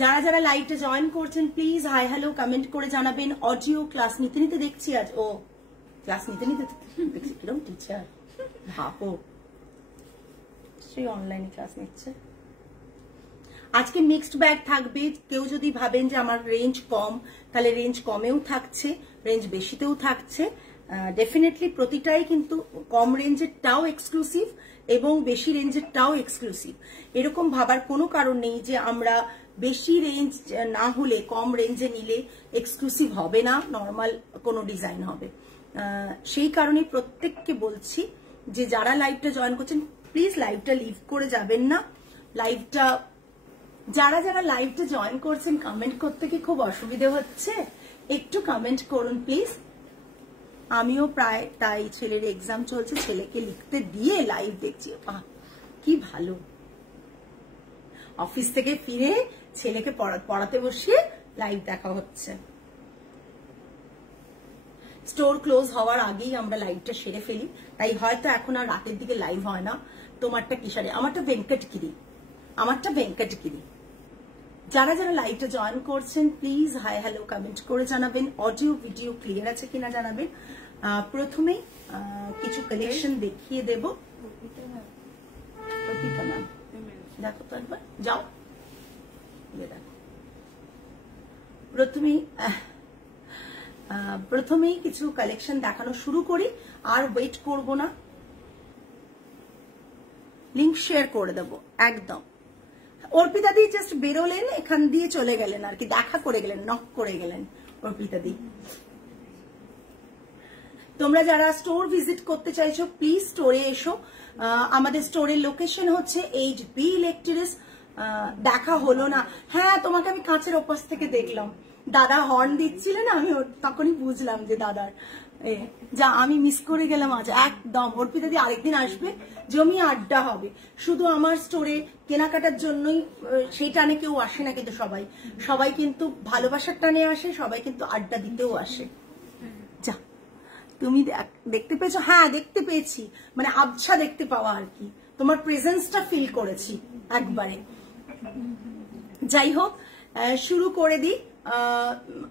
যারা যারা লাইভে জয়েন করছেন প্লিজ হাই হ্যালো কমেন্ট করে জানাবেন। অডিও ক্লাস নিতে নিতে দেখছি আজ, ও ক্লাস নিতে নিতে দেখছি কিরকম টিচার, ভাবো সেই অনলাইনে ক্লাস নিচ্ছে। আজকে মিক্সড ব্যাগ থাকবে। কেউ যদি ভাবেন যে আমার রেঞ্জ কম, তাহলে রেঞ্জ কমেও থাকছে, রেঞ্জ বেশিতেও থাকছে। ডেফিনেটলি প্রতিটাই কিন্তু কম রেঞ্জেরটাও এক্সক্লুসিভ এবং বেশি রেঞ্জেরটাও এক্সক্লুসিভ। এরকম ভাবার কোনো কারণ নেই যে আমরা বেশি রেঞ্জ না হলে কম রেঞ্জে নিলে এক্সক্লুসিভ হবে না, নর্মাল কোনো ডিজাইন হবে। সেই কারণে প্রত্যেককে বলছি যে যারা লাইভটা জয়েন করছেন প্লিজ লাইভটা লিভ করে যাবেন না। লাইভটা যারা যারা লাইভটা জয়েন করছেন কমেন্ট করতে কি খুব অসুবিধে হচ্ছে? একটু কমেন্ট করুন প্লিজ। আমিও প্রায় তাই, ছেলের এক্সাম চলছে, ছেলেকে লিখতে দিয়ে লাইভ দেখছি। কি ভালো, অফিস থেকে ফিরে ছেলেকে পড়াতে বসিয়ে লাইভ দেখা হচ্ছে। স্টোর ক্লোজ হওয়ার আগেই আমরা লাইভটা সেরে ফেলি, তাই হয়তো এখন আর রাতের দিকে লাইভ হয় না। তোমারটা কিশোরে, আমারটা ভেঙ্কটগিরি। যারা যারা লাইভটা জয়েন করছেন প্লিজ হাই হ্যালো কমেন্ট করে জানাবেন। অডিও ভিডিও ক্লিয়ার আছে কিনা জানাবেন। প্রথমেই কিছু কালেকশন দেখিয়ে দেব। দেখো তো একবার, যাও দেখো। প্রথমেই কিছু কালেকশন দেখানো শুরু করি, আর ওয়েট করব না, লিংক শেয়ার করে দেব একদম। অর্পিতা দি জাস্ট বেরোলেন, এখান দিয়ে চলে গেলেন আর কি, দেখা করে গেলেন, নক করে গেলেন অর্পিতা দি। তোমরা যারা স্টোর ভিজিট করতে চাইছো প্লিজ স্টোরে এসো। আমাদের স্টোরের লোকেশন হচ্ছে 8B ইলেকট্রিক্স। দেখা হলো না, হ্যাঁ তোমাকে আমি কাঁচের ওপাশ থেকে দেখলাম, দাদা হর্ন দিচ্ছিলেন, আমি তখনই বুঝলাম যে দাদার যা আমি মিস করে গেলাম আজ একদম। অর্পিতা দি আরেকদিন আসবে, জমি আড্ডা হবে। শুধু আমার স্টোরে কেনাকাটার জন্যই সেই টানে কেউ আসে না, কিন্তু সবাই কিন্তু ভালোবাসার টানে আসে, সবাই কিন্তু আড্ডা দিতেও আসে। যা তুমি দেখতে পেয়েছো? হ্যাঁ দেখতে পেয়েছি, মানে আবছা দেখতে পাওয়া আর কি, তোমার প্রেজেন্সটা ফিল করেছি একবারে। যাই হোক, শুরু করে দিই।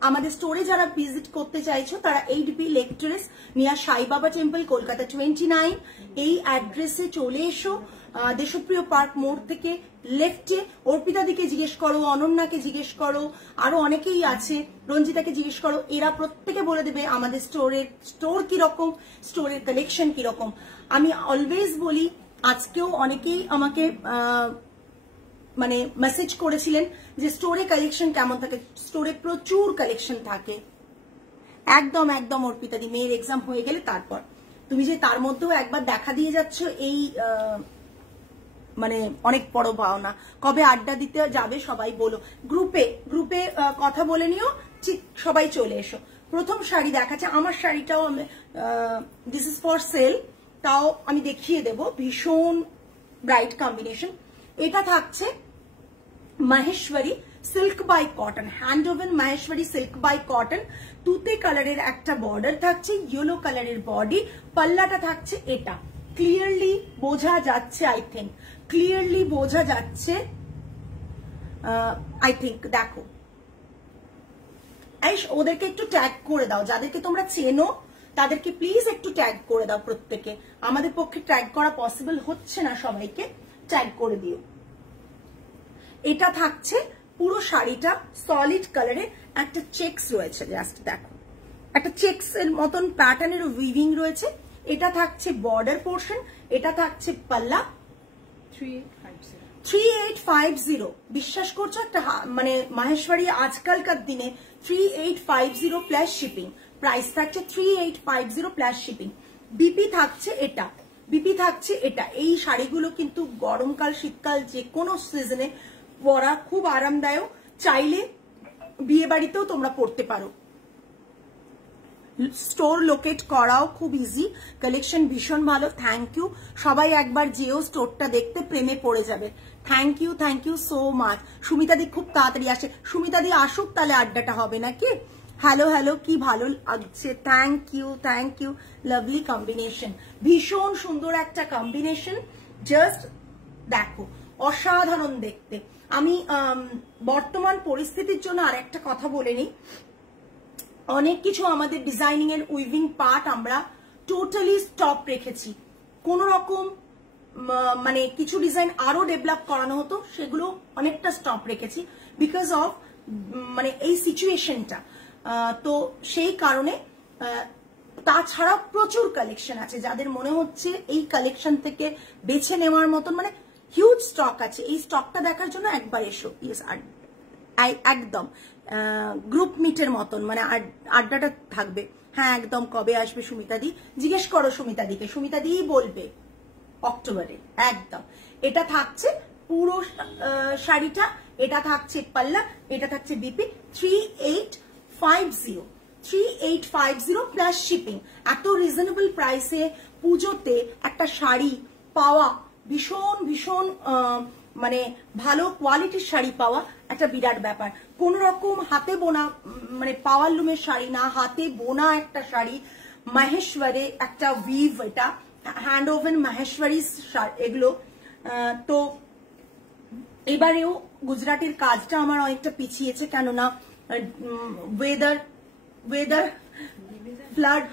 আমাদের স্টোরে যারা ভিজিট করতে চাইছো তারা 8B ইলেকট্রিক্স নিয়ার সাই বাবা টেম্পল, কলকাতা 29, এই অ্যাড্রেসে চলে এসো। দেশপ্রিয় পার্ক মোড় থেকে লেফটে। অর্পিতা দিকে জিজ্ঞেস করো, অনন্যাকে জিজ্ঞেস করো, আরো অনেকেই আছে, রঞ্জিতাকে জিজ্ঞেস করো, এরা প্রত্যেকে বলে দেবে আমাদের স্টোর কিরকম, স্টোরের কালেকশন কিরকম। আমি অলওয়েজ বলি, আজকেও অনেকেই আমাকে মানে মেসেজ করেছিলেন যে স্টোরে কালেকশন কেমন থাকে। স্টোরে প্রচুর কালেকশন থাকে, একদম একদম। অর্পিতা দি মেয়ের এক্সাম হয়ে গেলে তারপর তুমি যে তার মধ্যেও একবার দেখা দিয়ে যাচ্ছ, এই মানে অনেক বড় পাওনা। কবে আড্ডা দিতে যাবে সবাই বলো, গ্রুপে কথা বলে নিও, ঠিক সবাই চলে এসো। প্রথম শাড়ি দেখাচ্ছে, আমার শাড়িটাও দিস ইজ ফর সেল, তাও আমি দেখিয়ে দেব, ভীষণ ব্রাইট কম্বিনেশন। এটা থাকছে Maheshwari silk by cotton, hand woven Maheshwari silk by cotton. তুতে কালারের একটা বর্ডার থাকছে, ইয়েলো কালারের বডি, পাল্লাটা থাকছে এটা। ক্লিয়ারলি বোঝা যাচ্ছে, আই থিঙ্ক ক্লিয়ারলি বোঝা যাচ্ছে, আই থিঙ্ক। দেখো ওদেরকে একটু ট্যাগ করে দাও, যাদেরকে তোমরা চেনো তাদেরকে প্লিজ একটু ট্যাগ করে দাও প্রত্যেকে। আমাদের পক্ষে ট্যাগ করা পসিবল হচ্ছে না, সবাইকে ট্যাগ করে দিও। এটা থাকছে পুরো শাড়িটা সলিড কালারে, একটা চেকস রয়েছে, জাস্ট দেখো একটা চেকস এর মতন প্যাটার্নের উইভিং রয়েছে। এটা থাকছে বর্ডার পোর্শন, এটা থাকছে পাল্লা 3850। বিশ্বাস করছো? একটা মানে মাহেশ্বরী আজকালকার দিনে 3850 প্লাস শিপিং, প্রাইস থাকছে 3850 প্লাস শিপিং। বিপি থাকছে এটা। এই শাড়িগুলো কিন্তু গরমকাল শীতকাল যে কোনো সিজনে পরা খুব আরামদায়ক, চাইলে বিয়ে বাড়িতেও তোমরা পড়তে পারো। স্টোর লোকেট করাও খুব ইজি, কালেকশন ভীষণ ভালো। থ্যাংক ইউ, সবাই একবার যেও স্টোরটা দেখতে, প্রেমে পড়ে যাবে। Thank you so much. Sumita di খুব তাড়াতাড়ি আসে, সুমিতা দি আসুক তাহলে আড্ডাটা হবে নাকি। হ্যালো, কি ভালো লাগছে, থ্যাংক ইউ। লাভলি কম্বিনেশন, ভীষণ সুন্দর একটা কম্বিনেশন। জাস্ট দেখো অসাধারণ দেখতে। আমি বর্তমান পরিস্থিতির জন্য আরেকটা কথা বলে নিই, অনেক কিছু আমাদের ডিজাইনিং এর উইভিং পার্ট আমরা টোটালি স্টপ রেখেছি। কোন রকম মানে কিছু ডিজাইন আরো ডেভেলপ করানো হতো, সেগুলো অনেকটা স্টপ রেখেছি বিকজ অফ মানে এই সিচুয়েশনটা। তো সেই কারণে তাছাড়া প্রচুর কালেকশন আছে, যাদের মনে হচ্ছে এই কালেকশন থেকে বেছে নেওয়ার মতন মানে হিউজ স্টক আছে, এই স্টকটা দেখার জন্য একবার এসো। ইয়েস, একদম গ্রুপ মিটের মতন মানে আড্ডাটা থাকবে। হ্যাঁ একদম। কবে আসবে সুমিতা দি? জিজ্ঞেস করো সুমিতা দিকে, সুমিতা দি বলবে অক্টোবরে। একদম। এটা থাকছে পুরো শাড়িটা, এটা থাকছে পাল্লা, এটা থাকছে বিপি। 3850 plus shipping. এত রিজনেবল প্রাইসে পুজোতে একটা শাড়ি পাওয়া ভীষণ ভীষণ মানে ভালো কোয়ালিটির শাড়ি পাওয়া একটা বিরাট ব্যাপার। কোন রকম হাতে বোনা মানে পাওয়ার লুমের শাড়ি না, হাতে বোনা একটা শাড়ি, মাহেশ্বরে একটা উইভ, এটা হ্যান্ড ওভেন মাহেশ্বরী এগুলো। তো এবারেও গুজরাটের কাজটা আমার অনেকটা পিছিয়েছে, কেননা ওয়েদার ফ্লাড।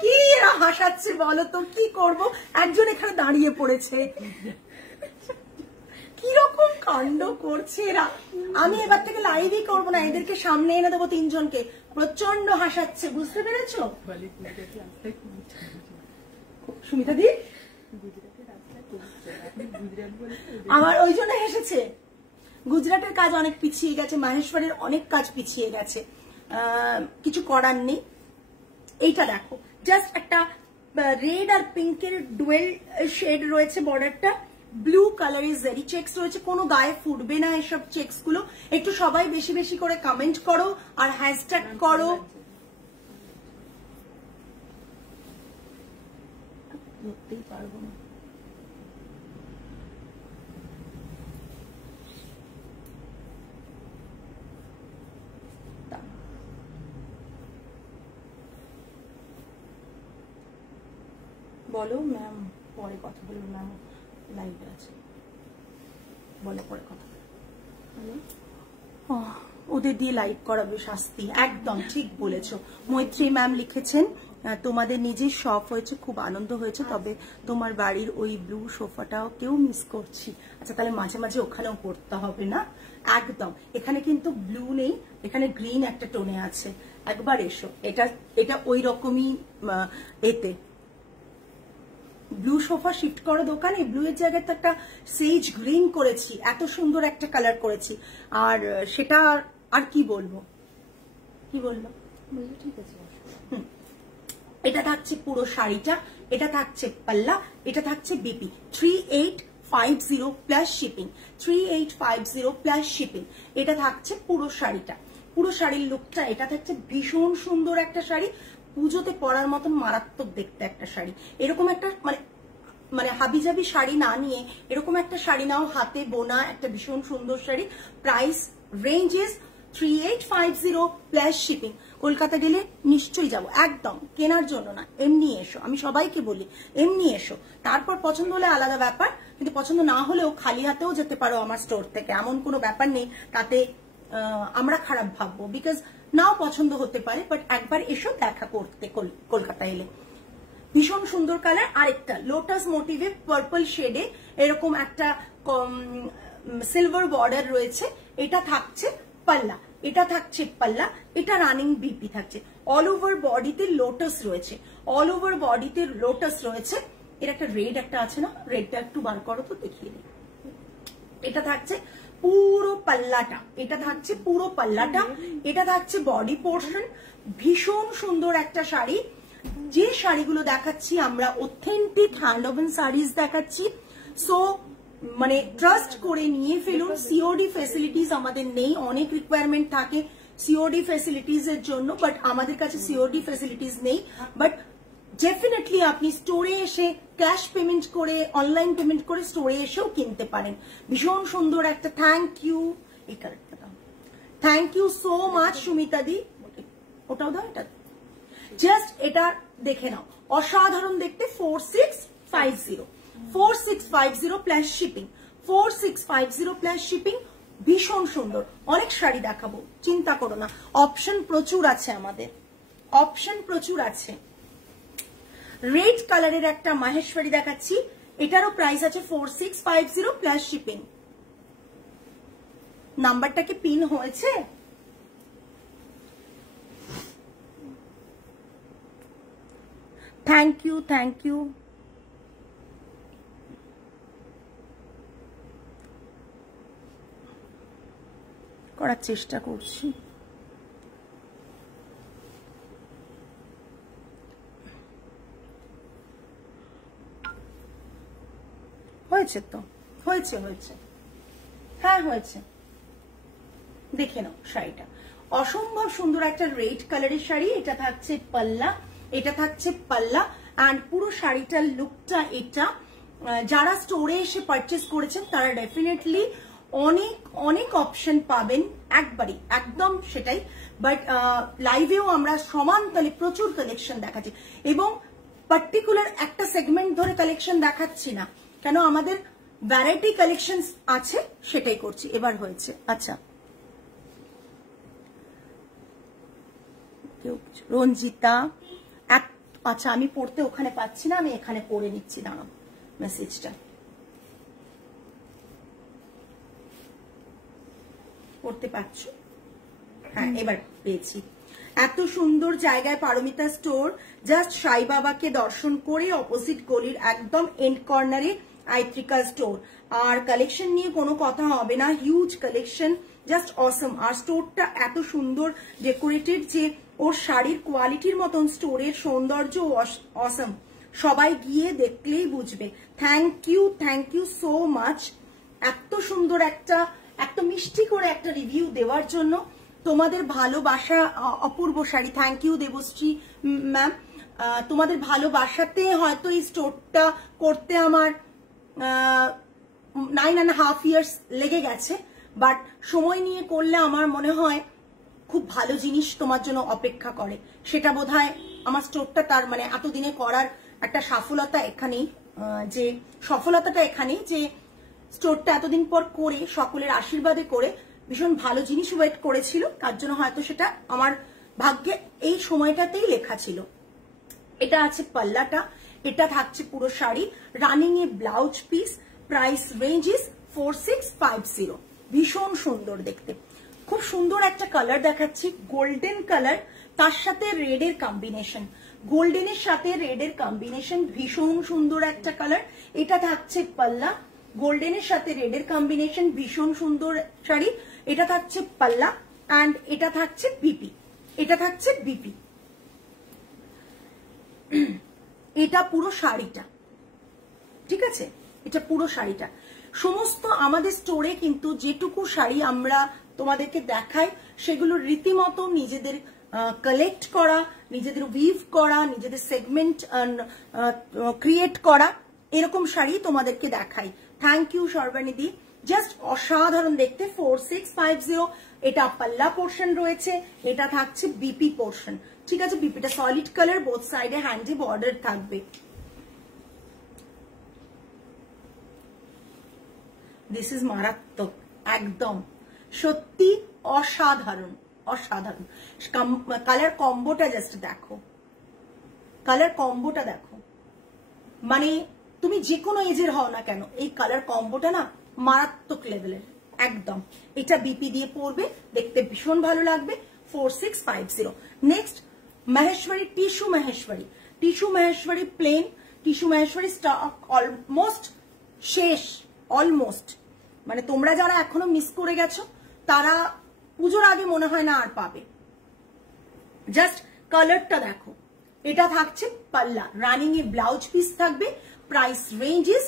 কি এরা হাসাচ্ছে বলো তো, কি করব? একজন এখানে দাঁড়িয়ে পড়েছে, কিরকম কাণ্ড করছে এরা। আমি এবার থেকে লাইভই করবো না, এদেরকে সামনে এনে দেবো তিনজনকে। প্রচন্ড হাসাচ্ছে, বুঝতে পেরেছো সুমিতা দি? আমার ওই জন্য হেসেছে। গুজরাটের কাজ অনেক পিছিয়ে গেছে, মাহেশ্বরের অনেক কাজ পিছিয়ে গেছে, কিছু করার নেই। এইটা দেখো, জাস্ট একটা রেড আর পিঙ্কের ডুয়েল শেড রয়েছে, বর্ডারটা ব্লু কালারের জেরি চেকস রয়েছে, কোনো গায়ে ফুটবে না এসব চেকস গুলো। একটু সবাই বেশি বেশি করে কমেন্ট করো আর হ্যাশট্যাগ করো। ধরতেই পারবো না। বলো ম্যাম, পরে কথা বলবো, ম্যাম লাইভে আছে, বলো পরে কথা বলো। ওদের দিয়ে লাইভ করাবে শাস্তি। একদম ঠিক বলেছো। মৈত্রী ম্যাম লিখেছেন তোমাদের নিজের শপ হয়েছে, খুব আনন্দ হয়েছে, তবে তোমার বাড়ির ওই ব্লু সোফাটাও কেউ মিস করছি। আচ্ছা তাহলে মাঝে মাঝে ওখানেও করতে হবে না? একদম। এখানে কিন্তু ব্লু নেই, এখানে গ্রিন একটা টোনে আছে। একবার এসো, এটা ওই রকমই এতে ব্লু সোফা শিফট করো দোকানে, ব্লু এর জায়গায় তো একটা সেজ গ্রিন করেছি, এত সুন্দর একটা কালার করেছি। আর সেটা আর কি বলবো, কি বললো ঠিক আছে। এটা থাকছে পুরো শাড়িটা, এটা থাকছে পাল্লা, এটা থাকছে BP. 3850 plus shipping, 3850 plus shipping. এটা থাকছে পুরো শাড়িটা, পুরো শাড়ির লুকটা। এটা থাকছে ভীষণ সুন্দর একটা শাড়ি, পুজোতে পরার মতন মারাত্মক দেখতে একটা শাড়ি। এরকম একটা মানে হাবিজাবি শাড়ি না নিয়ে এরকম একটা শাড়ি নাও, হাতে বোনা একটা ভীষণ সুন্দর sari. Price range is 3850 plus shipping. Kolkata গেলে নিশ্চয়ই যাবো, একদম কেনার জন্য না, এমনি এসো। আমি সবাইকে বলি এমনি এসো, তারপর পছন্দ হলে আলাদা ব্যাপার, কিন্তু পছন্দ না হলেও খালি হাতেও যেতে পারো আমার স্টোর থেকে, এমন কোনো ব্যাপার নেই। তাতে আমরা খারাপ ভাববো, বিকজ নাও পছন্দ হতে পারে, বাট একবার এসো দেখা করতে কলকাতা এলে। ভীষণ সুন্দর কালার। আরেকটা লোটাস মোটিভে পার্পল শেডে এরকম একটা সিলভার বর্ডার রয়েছে। এটা থাকছে পাল্লা, এটা থাকছে পাল্লা, এটা রানিং বিপি থাকছে। অল ওভার বডিতে লোটাস রয়েছে, অল ওভার বডিতে লোটাস রয়েছে। এর একটা রেড একটা আছে না, রেডটা একটু বার করো তো দেখিয়ে দিই। এটা থাকছে পুরো পাল্লাটা, এটা থাকছে পুরো পাল্লাটা, এটা থাকছে বডি পোর্শন। ভীষণ সুন্দর একটা শাড়ি। যে শাড়িগুলো দেখাচ্ছি আমরা অথেন্টিক হ্যান্ড ওভেন শাড়িজ দেখাচ্ছি, সো মানে ট্রাস্ট করে নিয়ে ফেলুন। সিওডি ফেসিলিটিস আমাদের নেই, অনেক রিকোয়ারমেন্ট থাকে সিওডি ফেসিলিটিস এর জন্য, বাট আমাদের কাছে সিওডি ফেসিলিটিস নেই। বাট ডেফিনেটলি আপনি স্টোরে এসে ক্যাশ পেমেন্ট করে, অনলাইন পেমেন্ট করে স্টোরে এসেও কিনতে পারেন। ভীষণ সুন্দর একটা। থ্যাংক ইউ, এই কালারটা দাও। Thank you so much Sumita di. ওটাও দাও, এটা জাস্ট এটা দেখে নাও, অসাধারণ দেখতে। 4650 প্লাস শিপিং, 4650 প্লাস শিপিং। ভীষণ সুন্দর, অনেক শাড়ি দেখাবো, চিন্তা করো না, অপশন প্রচুর আছে আমাদের, অপশন প্রচুর আছে। রেড কালারের একটা মাহেশ্বরী দেখাচ্ছি, এটারও প্রাইস আছে 4650 প্লাস শিপিং। নাম্বারটা কি পিন হয়েছে? Thank you, thank you. করার চেষ্টা করছি। হয়েছে তো, হয়েছে হয়েছে, হ্যাঁ হয়েছে। দেখে নাও শাড়িটা, অসম্ভব সুন্দর একটা রেড কালারের শাড়ি। এটা থাকছে পাল্লা, এটা থাকছে পাল্লা, অ্যান্ড পুরো শাড়িটার লুকটা এটা। যারা স্টোরে এসে পারচেস করেছেন তারা ডেফিনেটলি অনেক অনেক অপশন পাবেন, একবারই একদম সেটাই। বাট লাইভেও আমরা সমান তালে প্রচুর কালেকশন দেখাচ্ছি, এবং পার্টিকুলার একটা সেগমেন্ট ধরে কালেকশন দেখাচ্ছি না, কেন আমাদের ভ্যারাইটি কালেকশন আছে, সেটাই করছি। এবার হয়েছে, আচ্ছা রঞ্জিতা, আচ্ছা আমি পড়তে ওখানে পাচ্ছি না, আমি এখানে পড়ে নিচ্ছি, দাঁড়াও মেসেজটা পড়তে পারছো? হ্যাঁ এবার পেয়েছি। এত সুন্দর জায়গায় পারমিতা স্টোর, জাস্ট সাই বাবাকে দর্শন করে অপোজিট গলির একদম এন্ড কর্নারে আইত্রিকা স্টোর। আর কালেকশন নিয়ে কোনো কথা হবে না, হিউজ কালেকশন, জাস্ট অসম। আর স্টোরটা এত সুন্দর ডেকোরেটেড যে ওর শাড়ির কোয়ালিটির মতন স্টোরের সৌন্দর্য অসম, সবাই গিয়ে দেখলেই বুঝবে। থ্যাংক ইউ সো মাচ, এত সুন্দর একটা এত মিষ্টি করে একটা রিভিউ দেওয়ার জন্য। তোমাদের ভালোবাসা, অপূর্ব sari, thank you Debashree ma'am. তোমাদের ভালোবাসাতে হয়তো এই স্টোরটা করতে আমার 9.5 years লেগে গেছে, বাট সময় নিয়ে করলে আমার মনে হয় খুব ভালো জিনিস তোমার জন্য অপেক্ষা করে। সেটা বোধহয় আমার স্টোরটা তার মানে এতদিনে করার একটা সফলতা এখানেই, যে সফলতাটা এখানেই যে স্টোরটা এতদিন পর করে সকলের আশীর্বাদে করে ভীষণ ভালো জিনিস ওয়েট করেছিল, তার জন্য হয়তো সেটা আমার ভাগ্যে এই সময়টাতেই লেখা ছিল। এটা আছে পাল্লাটা, এটা থাকছে পুরো sari, running A blouse piece, price range is 4650। ভীষণ সুন্দর দেখতে, খুব সুন্দর একটা কালার দেখাচ্ছি, গোল্ডেন কালার, তার সাথে রেডের কম্বিনেশন, গোল্ডেনের সাথে রেডের কম্বিনেশন, ভীষণ সুন্দর একটা কালার। এটা থাকছে পাল্লা, গোল্ডেনের সাথে রেডের কম্বিনেশন, ভীষণ সুন্দর শাড়ি। এটা থাকছে পাল্লা, অ্যান্ড এটা থাকছে বিপি, এটা থাকছে বিপি। এটা পুরো শাড়িটা, ঠিক আছে, এটা পুরো শাড়িটা। সমস্ত আমাদের স্টোরে কিন্তু যেটুকু শাড়ি আমরা তোমাদেরকে দেখাই সেগুলো রীতিমতো নিজেদের কালেক্ট করা, নিজেদের উইভ করা, নিজেদের সেগমেন্ট ক্রিয়েট করা, এরকম শাড়ি তোমাদেরকে দেখাই। থ্যাংক ইউ সর্বানিধি, জাস্ট অসাধারণ দেখতে। 4650, এটা পাল্লা পোর্শন রয়েছে, এটা থাকছে বিপি পোর্শন, ঠিক আছে। বিপিটা সলিড কালার, বোথ সাইডে হ্যান্ডি বর্ডার থাকবে। দিস ইজ মারাত্মক, একদম সত্যি অসাধারণ, অসাধারণ। কালার কম্বোটা জাস্ট দেখো, কালার কম্বোটা দেখো, মানে তুমি যে কোনো এজের হও না কেন, এই কালার কম্বোটা না মারাত্মক লেভেলের একদম। এটা বিপি দিয়ে পরবে, দেখতে ভীষণ ভালো লাগবে। 4650। Next Maheshwari, tissue Maheshwari, tissue Maheshwari plain, tissue Maheshwari stock almost শেষ, অলমোস্ট, মানে তোমরা যারা এখনো মিস করে গেছো তারা পুজোর আগে মনে হয় না আর পাবে। জাস্ট কালারটা দেখো, এটা থাকছে পাল্লা, রানিং এ ব্লাউজ পিস থাকবে, প্রাইস রেঞ্জ ইজ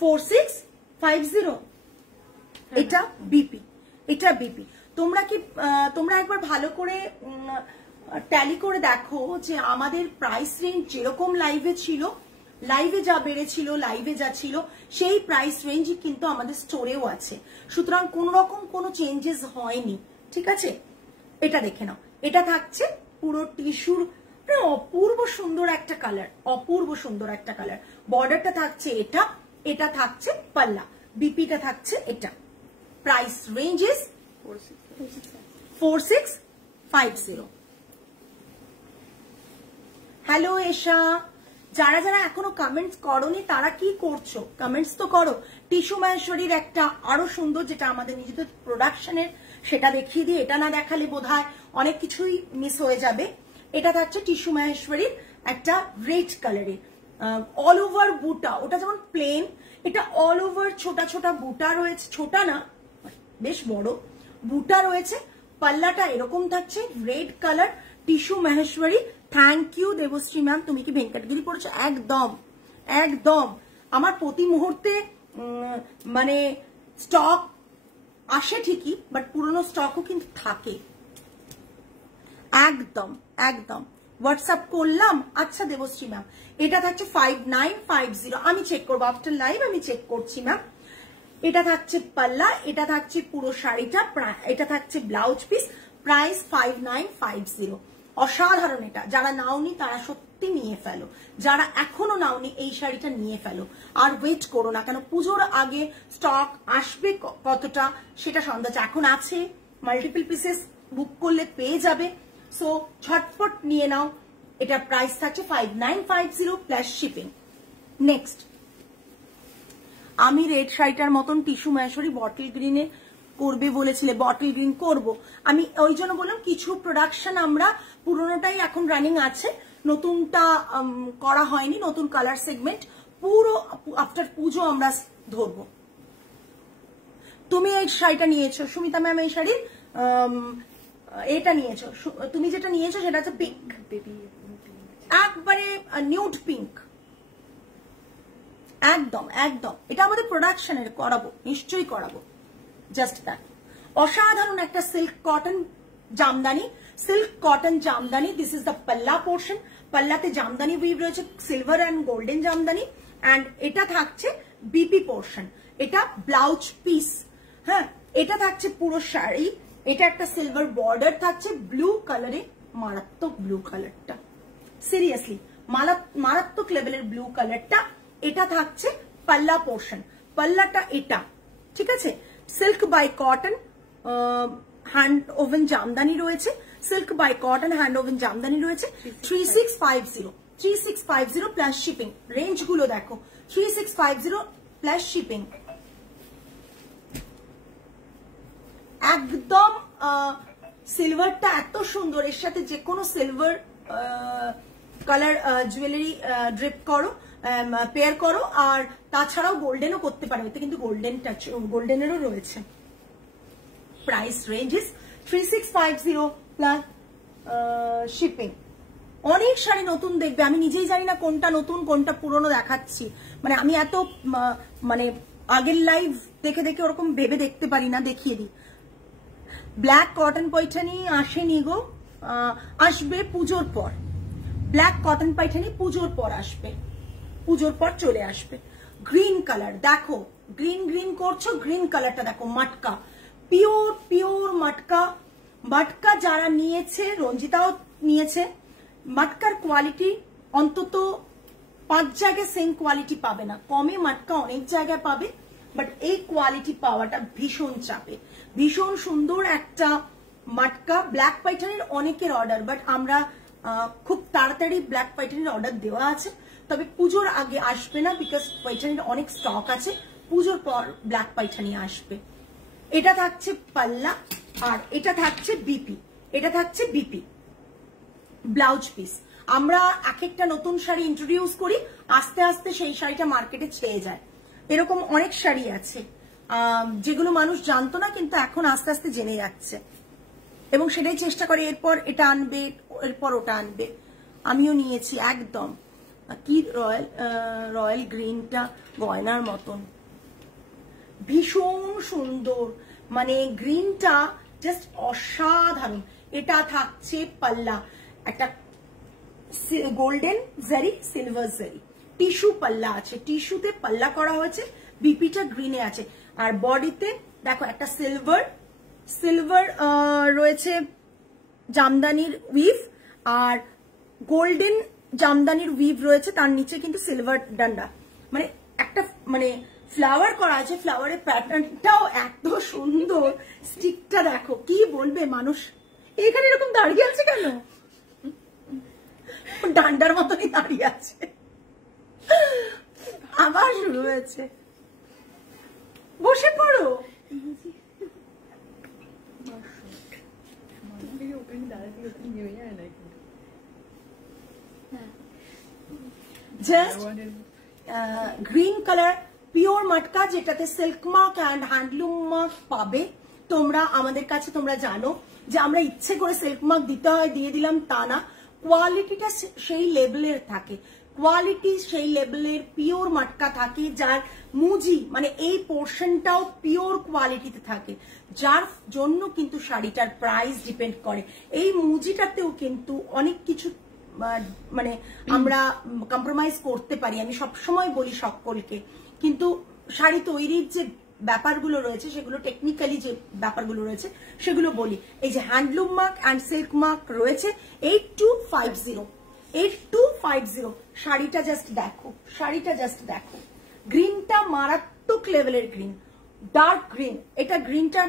4650। এটা বিপি, এটা বিপি। তোমরা একবার ভালো করে ট্যালি করে দেখো যে আমাদের প্রাইস রেঞ্জ যেরকম লাইভে ছিল, লাইভে যা বেড়েছিল, লাইভে যা ছিল সেই প্রাইস রেঞ্জই কিন্তু আমাদের স্টোরেও আছে, সুতরাং কোন রকম কোনো চেঞ্জেস হয়নি, ঠিক আছে। এটা দেখে নাও, এটা থাকছে পুরো টিস্যুর, অপূর্ব সুন্দর একটা কালার, অপূর্ব সুন্দর একটা কালার। বর্ডারটা থাকছে এটা, এটা থাকছে পাল্লা, বিপিটা থাকছে এটা। Price range is 4650। হ্যালো এশা, যারা যারা এখনো কমেন্টস করোনি তারা কি করছো? কমেন্টস তো করো। টিস্যু মাহেশ্বরীর একটা আরো সুন্দর, যেটা আমাদের নিজেদের প্রোডাকশনের, সেটা দেখিয়ে দিয়ে এটা না দেখালে বোধহয় অনেক কিছুই মিস হয়ে যাবে। এটা থাকছে টিস্যু মাহেশ্বরীর একটা রেড কালারের অল ওভার বুটা। ওটা যেমন প্লেন, এটা অল ওভার ছোটা ছোটা বুটা রয়েছে, ছোটা না বেশ বড় বুটা রয়েছে। পাল্লাটা এরকম থাকছে red colour, tissue Maheshwari. Thank you Debashree ma'am. তুমি কি ভেঙ্কটগিরি পড়েছো? একদম একদম। আমার প্রতি মুহূর্তে মানে স্টক আসে ঠিকই, বাট পুরনো স্টকও কিন্তু থাকে। একদম একদম হোয়াটসঅ্যাপ করলাম। আচ্ছা দেবশ্রী ম্যাম, এটা থাকছে 5950। আমি চেক করবো আফটার লাইভ, আমি চেক করছি ম্যাম। এটা থাকছে পাল্লা, এটা থাকছে পুরো শাড়িটা, এটা থাকছে ব্লাউজ পিস। প্রাইস 5950। অসাধারণ। এটা যারা নাওনি তারা সত্যি নিয়ে ফেলো, যারা এখনো নাওনি এই শাড়িটা নিয়ে ফেলো। আর ওয়েট করো না, কেন পুজোর আগে স্টক আসবে কতটা সেটা সন্দেহ। এখন আছে, মাল্টিপল পিসেস বুক করলে পেয়ে যাবে। সো ঝটপট নিয়ে নাও। এটা প্রাইস থাকছে 5950 প্লাস শিপিং। নেক্সট, আমি রেড শাড়িটার মতন টিস্যু মাহেশ্বরী বটল গ্রিনে করবে বলেছিলে, বটল গ্রিন করব। আমি ওই জন্য বললাম কিছু প্রোডাকশন আমরা পুরোনোটাই এখন রানিং আছে, নতুনটা করা হয়নি। নতুন কালার সেগমেন্ট পুরো আফটার পুজো আমরা ধরবো। তুমি এই শাড়িটা নিয়েছো সুমিতা ম্যাম, এই শাড়ির এটা নিয়েছো তুমি, যেটা নিয়েছো সেটা হচ্ছে পিঙ্ক, একবারে নিউড পিঙ্ক। একদম একদম, এটা আমাদের প্রোডাকশনের, করাবো নিশ্চয়ই করাবো। Just that. অসাধারণ একটা silk cotton Jamdani, silk cotton Jamdani. This is the পাল্লা পোর্শন। পাল্লাতে জামদানি উইভ রয়েছে, silver and golden Jamdani. And এটা থাকছে বিপি পোর্শন, এটা ব্লাউজ পিস। হ্যাঁ, এটা থাকছে পুরো শাড়ি। এটা একটা সিলভার বর্ডার থাকছে ব্লু কালারে, মারাত্মক ব্লু কালারটা, সিরিয়াসলি মারাত্মক লেভেলের ব্লু কালারটা। এটা থাকছে পাল্লা পোর্শন, পাল্লাটা এটা, ঠিক আছে। Silk by cotton hand woven Jamdani রয়েছে, silk by cotton hand woven Jamdani রয়েছে। 3650 প্লাস শিপিং। রেঞ্জ গুলো দেখো, 3650 প্লাস শিপিং। একদম সিলভারটা এত সুন্দর, এর সাথে যে কোনো সিলভার কালার জুয়েলারি ড্রিপ করো, পেয়ার করো। আর তাছাড়াও গোল্ডেনও করতে পারো, এতে কিন্তু গোল্ডেনেরও রয়েছে। Price range is 3650 plus shipping. অনেক শাড়ি নতুন দেখবে, আমি নিজেই জানি না কোনটা নতুন কোনটা পুরনো দেখাচ্ছি। মানে আমি এত মানে আগের লাইভ দেখে দেখে ওরকম ভেবে দেখতে পারি না। দেখিয়ে দিই, ব্ল্যাক কটন পৈঠানি আসেনি গো, আসবে পুজোর পর। ব্ল্যাক কটন পাইঠানি পুজোর পর আসবে, পুজোর পর চলে আসবে। গ্রিন কালার দেখো, গ্রিন গ্রিন করছো, গ্রিন কালারটা দেখো, মাটকা, পিওর পিওর মাটকা। মাটকা যারা নিয়েছে, রঞ্জিতাও নিয়েছে, মাটকার কোয়ালিটি অন্তত 5 জায়গায় সেম কোয়ালিটি পাবে না। কমে মাটকা অনেক জায়গায় পাবে, বাট এই কোয়ালিটি পাওয়াটা ভীষণ চাপে। ভীষণ সুন্দর একটা মাটকা। ব্ল্যাক পাইঠানির অনেকের অর্ডার, বাট আমরা খুব তাড়াতাড়ি ব্ল্যাক পাইঠানির অর্ডার দেওয়া আছে, তবে পুজোর আগে আসবে না, বিকজ পাইঠানির অনেক স্টক আছে। পুজোর পর ব্ল্যাক পাইঠানি আসবে। এটা থাকছে পাল্লা, আর এটা থাকছে বিপি। এটা থাকছে বিপি ব্লাউজ পিস। আমরা এক একটা নতুন শাড়ি ইন্ট্রোডিউস করি, আস্তে আস্তে সেই শাড়িটা মার্কেটে ছেয়ে যায়। এরকম অনেক শাড়ি আছে যেগুলো মানুষ জানতো না, কিন্তু এখন আস্তে আস্তে জেনে যাচ্ছে, এবং সেটাই চেষ্টা করে এরপর এটা আনবে, এরপর ওটা আনবে। আমিও নিয়েছি একদম কি রয়্যাল গ্রিনটা গয়নার মতন, ভীষণ সুন্দর, মানে গ্রিনটা জাস্ট অসাধারণ। এটা থাকছে পাল্লা, একটা গোল্ডেন জারি সিলভার জারি টিস্যু পাল্লা আছে, টিস্যুতে পাল্লা করা হয়েছে, বিপিটা গ্রিনে আছে। আর বডিতে দেখো একটা সিলভার রয়েছে জামদানির উইভ, আর গোল্ডেন জামদানির উইভ রয়েছে, তার নিচে কিন্তু সিলভার ডান্ডা, মানে একটা মানে ফ্লাওয়ার করা আছে, ফ্লাওয়ারের প্যাটার্নটাও এত সুন্দর, স্টিকটা দেখো, কি বলবে মানুষ। এখানে এরকম দাঁড়িয়ে আছে কেন? ডান্ডার মতনই দাঁড়িয়ে আছে। আবার শুরু হয়েছে, বসে পড়ো। জাস্ট গ্রিন কালার পিওর মটকা, যেটাতে silk mark and handloom mark পাবে তোমরা আমাদের কাছে। তোমরা জানো যে আমরা ইচ্ছে করে সিল্ক মার্ক দিতে হয়, দিয়ে দিলাম তা না। কোয়ালিটিটা সেই লেভেলের থাকে, কোয়ালিটি সেই লেভেলের পিওর মটকা থাকে, যার মুজি মানে এই পোর্শনটাও পিওর কোয়ালিটিতে থাকে, যার জন্য কিন্তু শাড়িটার প্রাইস ডিপেন্ড করে। এই মুজিটাতেও কিন্তু অনেক কিছু মানে আমরা কম্প্রোমাইজ করতে পারি, আমি সবসময় বলি সকলকে, কিন্তু শাড়ি তৈরির যে ব্যাপারগুলো রয়েছে, সেগুলো টেকনিক্যালি যে ব্যাপারগুলো রয়েছে সেগুলো বলি। এই যে handloom mark and silk mark রয়েছে 8250 শাড়িটা জাস্ট দেখো, শাড়িটা জাস্ট দেখো। গ্রিনটা মারাত্মক লেভেলের গ্রিন, ডার্ক গ্রিন। এটা গ্রিনটা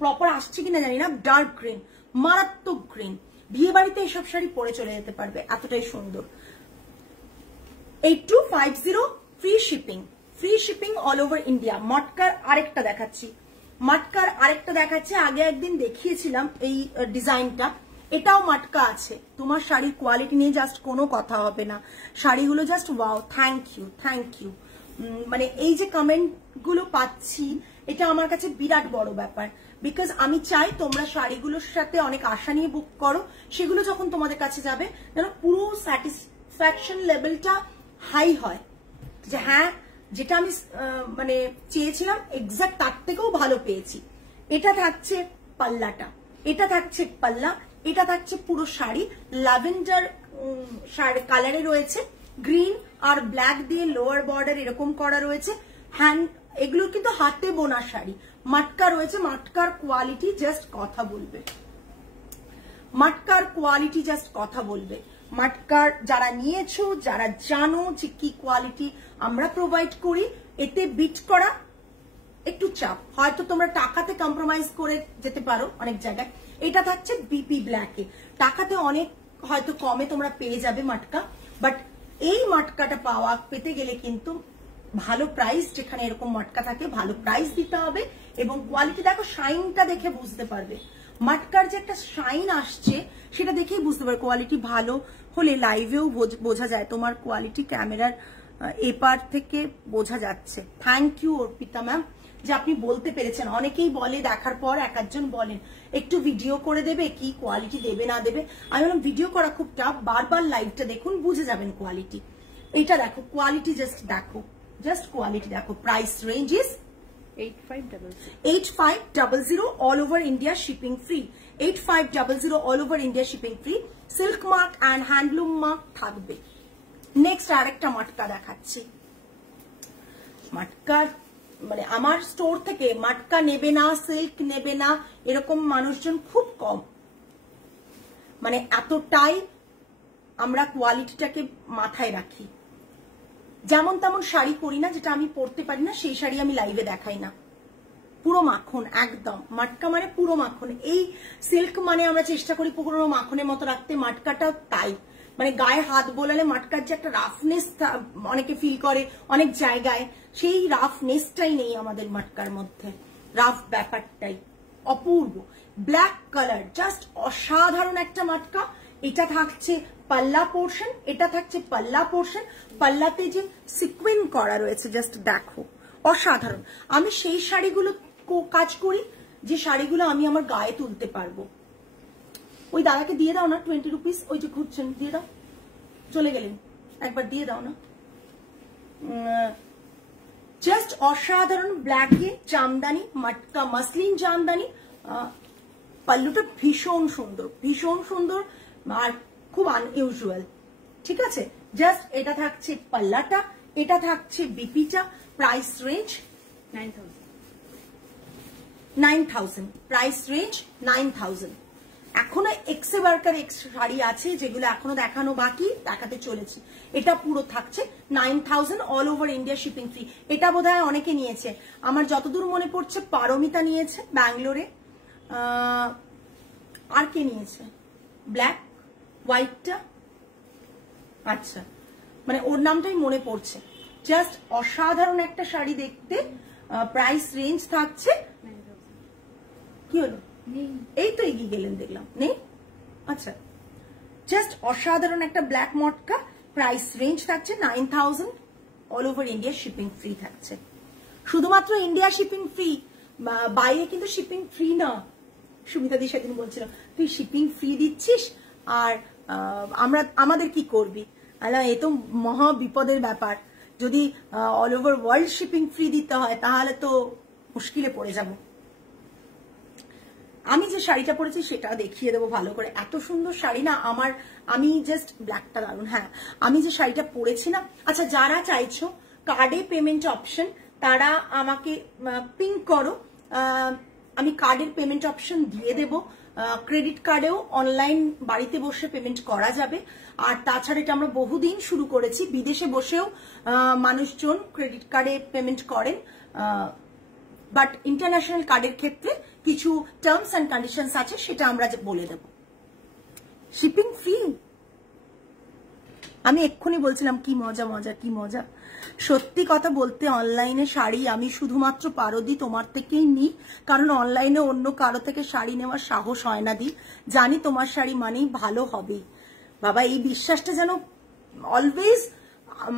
প্রপার আসছে কিনা জানি না, ডার্ক গ্রিন, মারাত্মক গ্রিন। বিয়ে বাড়িতে এসব শাড়ি পরে চলে যেতে পারবে, এতটাই সুন্দর। 8250 free shipping, free shipping all over India. মটকার আরেকটা দেখাচ্ছি, মটকার আরেকটা দেখাচ্ছি। আগে একদিন দেখিয়েছিলাম এই ডিজাইনটা, এটাও মটকা আছে। তোমার শাড়ির কোয়ালিটি নিয়ে জাস্ট কোনো কথা হবে না, শাড়িগুলো just wow. Thank you, thank you. মানে এই যে কমেন্ট গুলো পাচ্ছি, এটা আমার কাছে বিরাট বড় ব্যাপার, বিকজ আমি চাই তোমরা শাড়িগুলোর সাথে অনেক আশা নিয়ে বুক করো, সেগুলো যখন তোমাদের কাছে যাবে যেন পুরো স্যাটিসফ্যাকশন লেভেলটা হাই হয়, যে হ্যাঁ যেটা আমি মানে চেয়েছিলাম এক্সাক্ট তার থেকেও ভালো পেয়েছি। এটা থাকছে পাল্লাটা, এটা থাকছে পাল্লা, এটা থাকছে পুরো শাড়ি ল্যাভেন্ডার কালারে রয়েছে, গ্রিন আর ব্ল্যাক দিয়ে লোয়ার বর্ডার এরকম করা রয়েছে। হ্যান্ড এগুলো কিন্তু হাতে বোনা শাড়ি, মটকা রয়েছে। মটকার কোয়ালিটি জাস্ট কথা বলবে, মটকার কোয়ালিটি জাস্ট কথা বলবে। মটকার যারা নিয়েছো, যারা জানো যে কি কোয়ালিটি আমরা প্রোভাইড করি, এতে বিট করা একটু চাপ, হয়তো তোমরা টাকাতে কম্প্রোমাইজ করে যেতে পারো অনেক জায়গায়। এটা থাকছে বিপি ব্ল্যাকে, টাকাতে অনেক হয়তো কমে তোমরা পেয়ে যাবে মটকা, বাট এই মটকাটা পেতে গেলে কিন্তু ভালো প্রাইস, যেখানে এরকম মটকা থাকে ভালো প্রাইস দিতে হবে। এবং কোয়ালিটি দেখো, শাইনটা দেখে বুঝতে পারবে, মটকার যে একটা শাইন আসছে সেটা দেখেই বুঝতে পারবে। কোয়ালিটি ভালো হলে লাইভেও বোঝা যায়, তোমার কোয়ালিটি ক্যামেরার এপার থেকে বোঝা যাচ্ছে। থ্যাংক ইউ অর্পিতা ম্যাম, যে আপনি বলতে পেরেছেন। অনেকেই বলে দেখার পর, এক একজন বলেন একটু ভিডিও করে দেবে, কি কোয়ালিটি দেবে না দেবে। আমি বললাম ভিডিও করা খুব টাফ, বারবার লাইভটা দেখুন, বুঝে যাবেন কোয়ালিটি। এটা দেখো কোয়ালিটি, জাস্ট দেখো, জাস্ট কোয়ালিটি দেখো। Price range is 8500 all over India shipping free, 8500 all over India shipping free. Silk mark and handloom mark থাকবে। নেক্সট আরেকটা মটকা দেখাচ্ছি। মটকার মানে আমার স্টোর থেকে মটকা নেবে না, সিল্ক নেবে না এরকম মানুষজন খুব কম, মানে এতটাই আমরা কোয়ালিটিটাকে মাথায় রাখি। যেমন তেমন শাড়ি করি না, যেটা আমি পরতে পারি না সেই শাড়ি আমি লাইভে দেখাই না। পুরো মাখন, একদম মটকা মানে পুরো মাখন। এই সিল্ক মানে আমরা চেষ্টা করি পুরো মাখনের মতো রাখতে, মটকাটা তাই, মানে গায়ে হাত বোলালে মটকার যে একটা রাফনেস অনেকে ফিল করে অনেক জায়গায়, সেই রাফনেসটাই নেই আমাদের মটকার মধ্যে, রাফ ব্যাপারটাই অপূর্ব। ব্ল্যাক কালার, জাস্ট অসাধারণ একটা মটকা। এটা থাকছে পাল্লা পোর্শন, এটা থাকছে পাল্লা পোর্শন, পাল্লাতে যে সিকুয়েন্স করা রয়েছে জাস্ট দেখো, অসাধারণ। আমি সেই শাড়িগুলো কাজ করি যে শাড়িগুলো আমি আমার গায়ে তুলতে পারবো। ওই দাদাকে দিয়ে দাও না 20 রুপিস, ওই যে ঘুরছেন, দিয়ে দাও, চলে গেলেন, একবার দিয়ে দাও না। জাস্ট অসাধারণ ব্ল্যাকে জামদানি মটকা, মাসলিন জামদানি। পাল্লুটা ভীষণ সুন্দর, ভীষণ সুন্দর আর খুব আনইউজুয়াল, ঠিক আছে। জাস্ট এটা থাকছে পাল্লাটা, এটা থাকছে বিপিটা। Price range 9000, price range 9000। এখনো এক্সে বার্কার এক্স শাড়ি আছে যেগুলো এখনো দেখানো বাকি, দেখাতে চলেছি। এটা পুরো থাকছে 9000 all over India shipping free. এটা বোধহয় অনেকে নিয়েছে, আমার যতদূর মনে পড়ছে পারমিতা নিয়েছে ব্যাঙ্গালোরে, আর কে নিয়েছে ব্ল্যাক হোয়াইটটা, আচ্ছা মানে ওর নামটাই মনে পড়ছে। জাস্ট অসাধারণ একটা শাড়ি দেখতে, প্রাইস রেঞ্জ থাকছে, কি হলো এই তো এগিয়ে গেলেন দেখলাম, নেই আচ্ছা, জাস্ট অসাধারণ একটা ব্ল্যাক মটকা, প্রাইস রেঞ্জ থাকছে 9000 all over India shipping free থাকছে। শুধুমাত্র ইন্ডিয়া শিপিং ফ্রি, বাইরে কিন্তু শিপিং ফ্রি না। সুমিতা দি সেদিন বলছিল তুই শিপিং ফ্রি দিচ্ছিস আর আমাদের কি করবি, এ তো মহা বিপদের ব্যাপার, যদি all over world shipping free দিতে হয় তাহলে তো মুশকিলে পড়ে যাব। আমি যে শাড়িটা পরেছি সেটা দেখিয়ে দেবো ভালো করে, এত সুন্দর শাড়ি না আমার, আমি জাস্ট ব্ল্যাকটা দারুন। হ্যাঁ আমি যে শাড়িটা পরেছি না, আচ্ছা যারা চাইছো কার্ডে পেমেন্ট অপশন তারা আমাকে পিং করো, আমি কার্ডের পেমেন্ট অপশন দিয়ে দেবো, ক্রেডিট কার্ডেও অনলাইন বাড়িতে বসে পেমেন্ট করা যাবে। আর তাছাড়া এটা আমরা বহুদিন শুরু করেছি, বিদেশে বসেও মানুষজন ক্রেডিট কার্ডে পেমেন্ট করেন, বাট ইন্টারন্যাশনাল কার্ডের ক্ষেত্রে কিছু টার্মস অ্যান্ড কন্ডিশনস আছে, সেটা আমরা বলে দেব। শিপিং ফ্রি, আমি এক্ষুনি বলছিলাম কি মজা মজা কি মজা। সত্যি কথা বলতে অনলাইনে শাড়ি আমি শুধুমাত্র পারদি তোমার থেকেই নিই, কারণ অনলাইনে অন্য কারো থেকে শাড়ি নেওয়ার সাহস হয় না দি, জানি তোমার শাড়ি মানেই ভালো হবে। বাবা এই বিশ্বাসটা যেন অলওয়েজ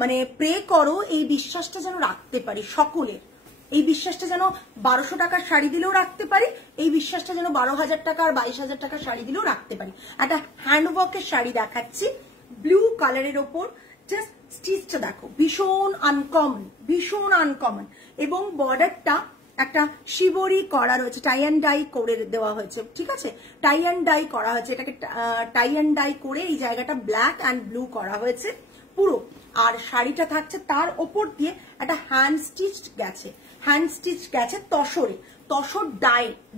মানে প্রে করো, এই বিশ্বাসটা যেন রাখতে পারি সকলের, এই বিশ্বাসটা যেন 1200 টাকার শাড়ি দিলেও রাখতে পারি, এই বিশ্বাসটা যেন 12,000 টাকা আর 22,000 টাকার শাড়ি দিলেও রাখতে পারি। একটা হ্যান্ডওয়ার্কের শাড়ি দেখাচ্ছি ব্লু কালারের ওপর, জাস্ট স্টিচটা দেখো ভীষণ আনকমন, ভীষণ আনকমন, এবং বর্ডারটা একটা শিবরি করা রয়েছে, টাই অ্যান্ড ডাই করে দেওয়া হয়েছে, ঠিক আছে টাই অ্যান্ড ডাই করা হয়েছে, এটাকে টাই অ্যান্ড ডাই করে এই জায়গাটা ব্ল্যাক অ্যান্ড ব্লু করা হয়েছে পুরো। আর শাড়িটা থাকছে তার ওপর দিয়ে একটা হ্যান্ড স্টিচ গেছে, হ্যান্ড স্টিচ গেছে তসরে, তসর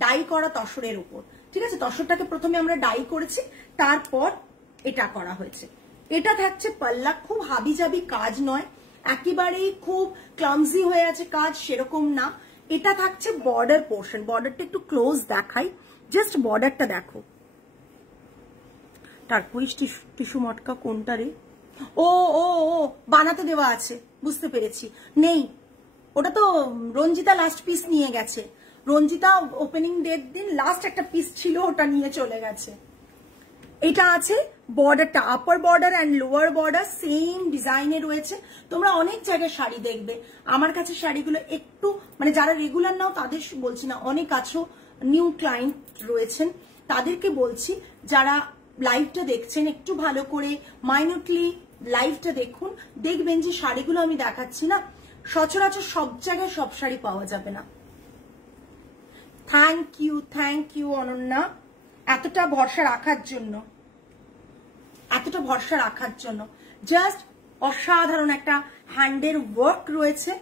ডাই করা তসরের উপর, ঠিক আছে। তসরটাকে প্রথমে আমরা ডাই করেছি, তারপর এটা করা হয়েছে। এটা থাকছে পাল্লা, খুব হাবিজাবি কাজ নয়, একেবারেই খুব ক্লামজি হয়ে আছে কাজ সেরকম না। এটা থাকছে বর্ডার পোর্শন, বর্ডারটা একটু ক্লোজ দেখাই, জাস্ট বর্ডারটা দেখো। টার্কুইশ টিস্যু মটকা কোনটা রে, ও ও ও বানাতে দেওয়া আছে, বুঝতে পেরেছি, নেই ওটা তো রঞ্জিতা লাস্ট পিস নিয়ে গেছে, রঞ্জিতা ওপেনিং ডেট দিন লাস্ট একটা পিস ছিল ওটা নিয়ে চলে গেছে। এটা আছে বর্ডারটা, upper border and lower border same ডিজাইনে রয়েছে। তোমরা অনেক জায়গায় শাড়ি দেখবে, আমার কাছে শাড়িগুলো একটু মানে যারা রেগুলার নাও তাদের বলছি না, অনেক আছো নিউ ক্লায়েন্ট রয়েছেন তাদেরকে বলছি, যারা লাইভটা দেখছেন একটু ভালো করে মাইনিউটলি লাইভটা দেখুন, দেখবেন যে শাড়িগুলো আমি দেখাচ্ছি না সচরাচর সব জায়গায় সব শাড়ি পাওয়া যাবে না। থ্যাংক ইউ অনন্যা, এতটা ভরসা রাখার জন্য, এতটা ভরসা রাখার জন্য। জাস্ট অসাধারণ একটা হ্যান্ডের ওয়ার্ক রয়েছে,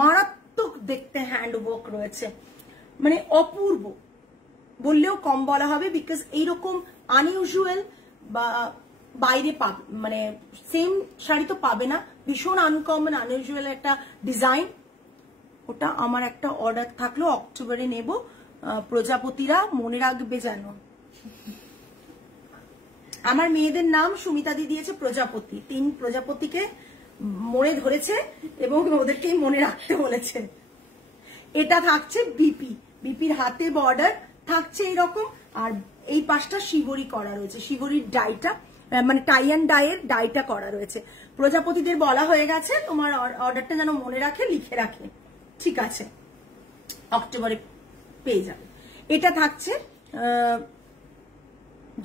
মারাত্মক দেখতে হ্যান্ড ওয়ার্ক রয়েছে, মানে অপূর্ব বললেও কম বলা হবে, বিকজ এইরকম আনইউজুয়াল বা বাইরে পাবে মানে সেম শাড়ি তো পাবে না, ভীষণ আনকমন আনইউজুয়াল একটা ডিজাইন। ওটা আমার একটা অর্ডার থাকলো, অক্টোবরে নেব, প্রজাপতিরা মনে রাখবে যেন। আমার মেয়েদের নাম সুমিতা দি দিয়েছে প্রজাপতি, 3 প্রজাপতিকে মনে ধরেছে এবং ওদেরকেই মনে রাখতে বলেছে। এটা থাকছে বিপির হাতে বর্ডার থাকছে এইরকম, আর এই পাশটা শিবরি করা রয়েছে, শিবরির ডাইটা মানে টাই অ্যান্ড ডাইয়ের ডাইটা করা রয়েছে। প্রজাপতিদের বলা হয়ে গেছে তোমার অর্ডারটা যেন মনে রাখে, লিখে রাখে, ঠিক আছে, অক্টোবরে পেয়ে যাবে। এটা থাকছে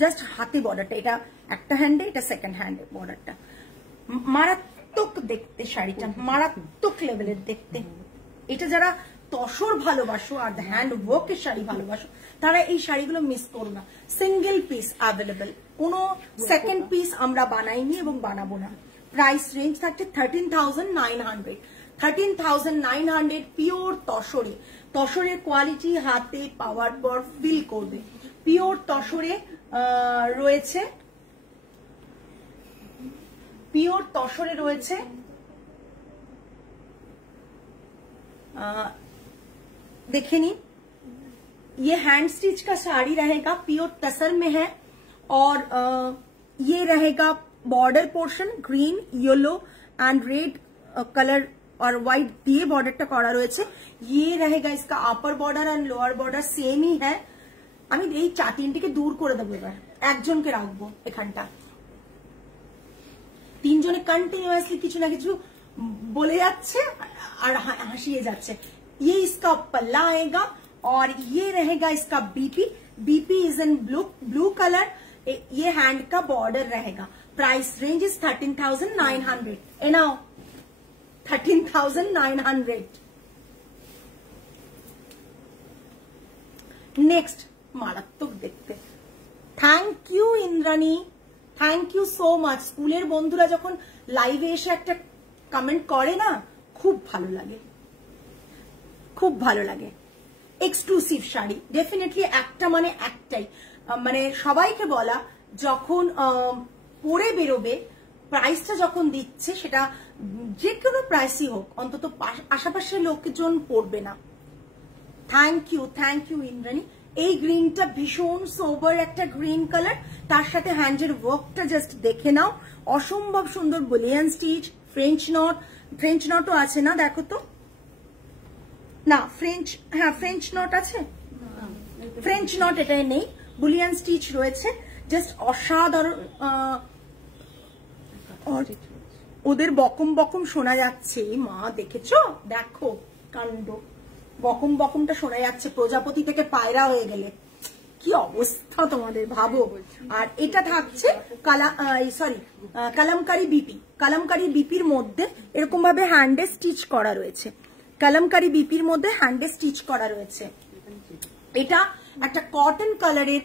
জাস্ট হাতে বর্ডারটা, এটা একটা হ্যান্ডে, এটা সেকেন্ড হ্যান্ডে বর্ডারটা, মারাত্মক দেখতে শাড়িটা, মারাত্মক লেভেলের দেখতে। এটা যারা তসর ভালোবাসো আর হ্যান্ড ওয়ার্কের শাড়ি ভালোবাসো তারা এই শাড়িগুলো মিস করো না। সিঙ্গেল পিস অ্যাভেলেবেল, কোনো সেকেন্ড পিস আমরা বানাইনি এবং বানাবো না। প্রাইস রেঞ্জ থাকছে 13,900, 13,900 পিওর তসরে। তসরের কোয়ালিটি হাতে পাওয়ার পর ফিল করবে, পিওর তসরে রয়েছে পিওর তসরে রয়েছে, देखे नहीं, ये हैंड स्टिच का साड़ी रहेगा, प्योर तसर में है और ये रहेगा border portion green yellow and red colour और व्हाइट दिए बॉर्डरটা করা রয়েছে। ये रहेगा इसका upper border and lower border same ही है। আমি এই চাটিনটিকে দূর করে দেবো, এবার একজনকে রাখবো এখানটা, তিনজনে কন্টিনিউয়াসলি কিছু না কিছু বলে যাচ্ছে আর হাসিয়ে যাচ্ছে। ये इसका पल्ला आएगा और ये रहेगा इसका BP, BP is in blue colour, ये हैंड का बॉर्डर रहेगा। Price range is 13,900, एनाउ 13,900। नेक्स्ट मारात्मक देखते, thank you Indrani, thank you so माच। स्कूलेर बंधुरा जखन लाइवे एसे একটা कमेंट करे ना, खूब भालो लागे, खूब भालो लागे। एक्सक्लूसिव शाड़ी डेफिनेटली একটা মানে একটাই, মানে সবাইকে বলা যখন পরে বেরোবে প্রাইসটা যখন দিচ্ছে সেটা যে কোনো প্রাইসই হোক অন্তত আশেপাশের লোকজন পড়বে না। Thank you Indrani. এই গ্রিনটা ভীষণ সোবার একটা গ্রিন কালার, তার সাথে হ্যান্ডের ওয়ার্কটা জাস্ট দেখে নাও, অসম্ভব সুন্দর বুলিয়ান স্টিচ, ফ্রেঞ্চ নটও আছে না, দেখো তো না ফ্রেঞ্চ, হ্যাঁ ফ্রেঞ্চ নট আছে, ফ্রেঞ্চ নট এটাই নেই, বুলিয়ান স্টিচ রয়েছে, জাস্ট অসাধারণ। ওদের বকম বকম শোনা যাচ্ছে, মা দেখেছো, দেখো কাণ্ড, বকম বকমটা শোনা যাচ্ছে, প্রজাপতি থেকে পায়রা হয়ে গেলে কি অবস্থা তোমাদের ভাবো। আর এটা থাকছে কালামকারী বিপি, কালামকারী বিপির মধ্যে এরকম ভাবে হ্যান্ডে স্টিচ করা রয়েছে, কালামকারী বিপির মধ্যে হ্যান্ডে স্টিচ করা রয়েছে। এটা একটা কটন কালারের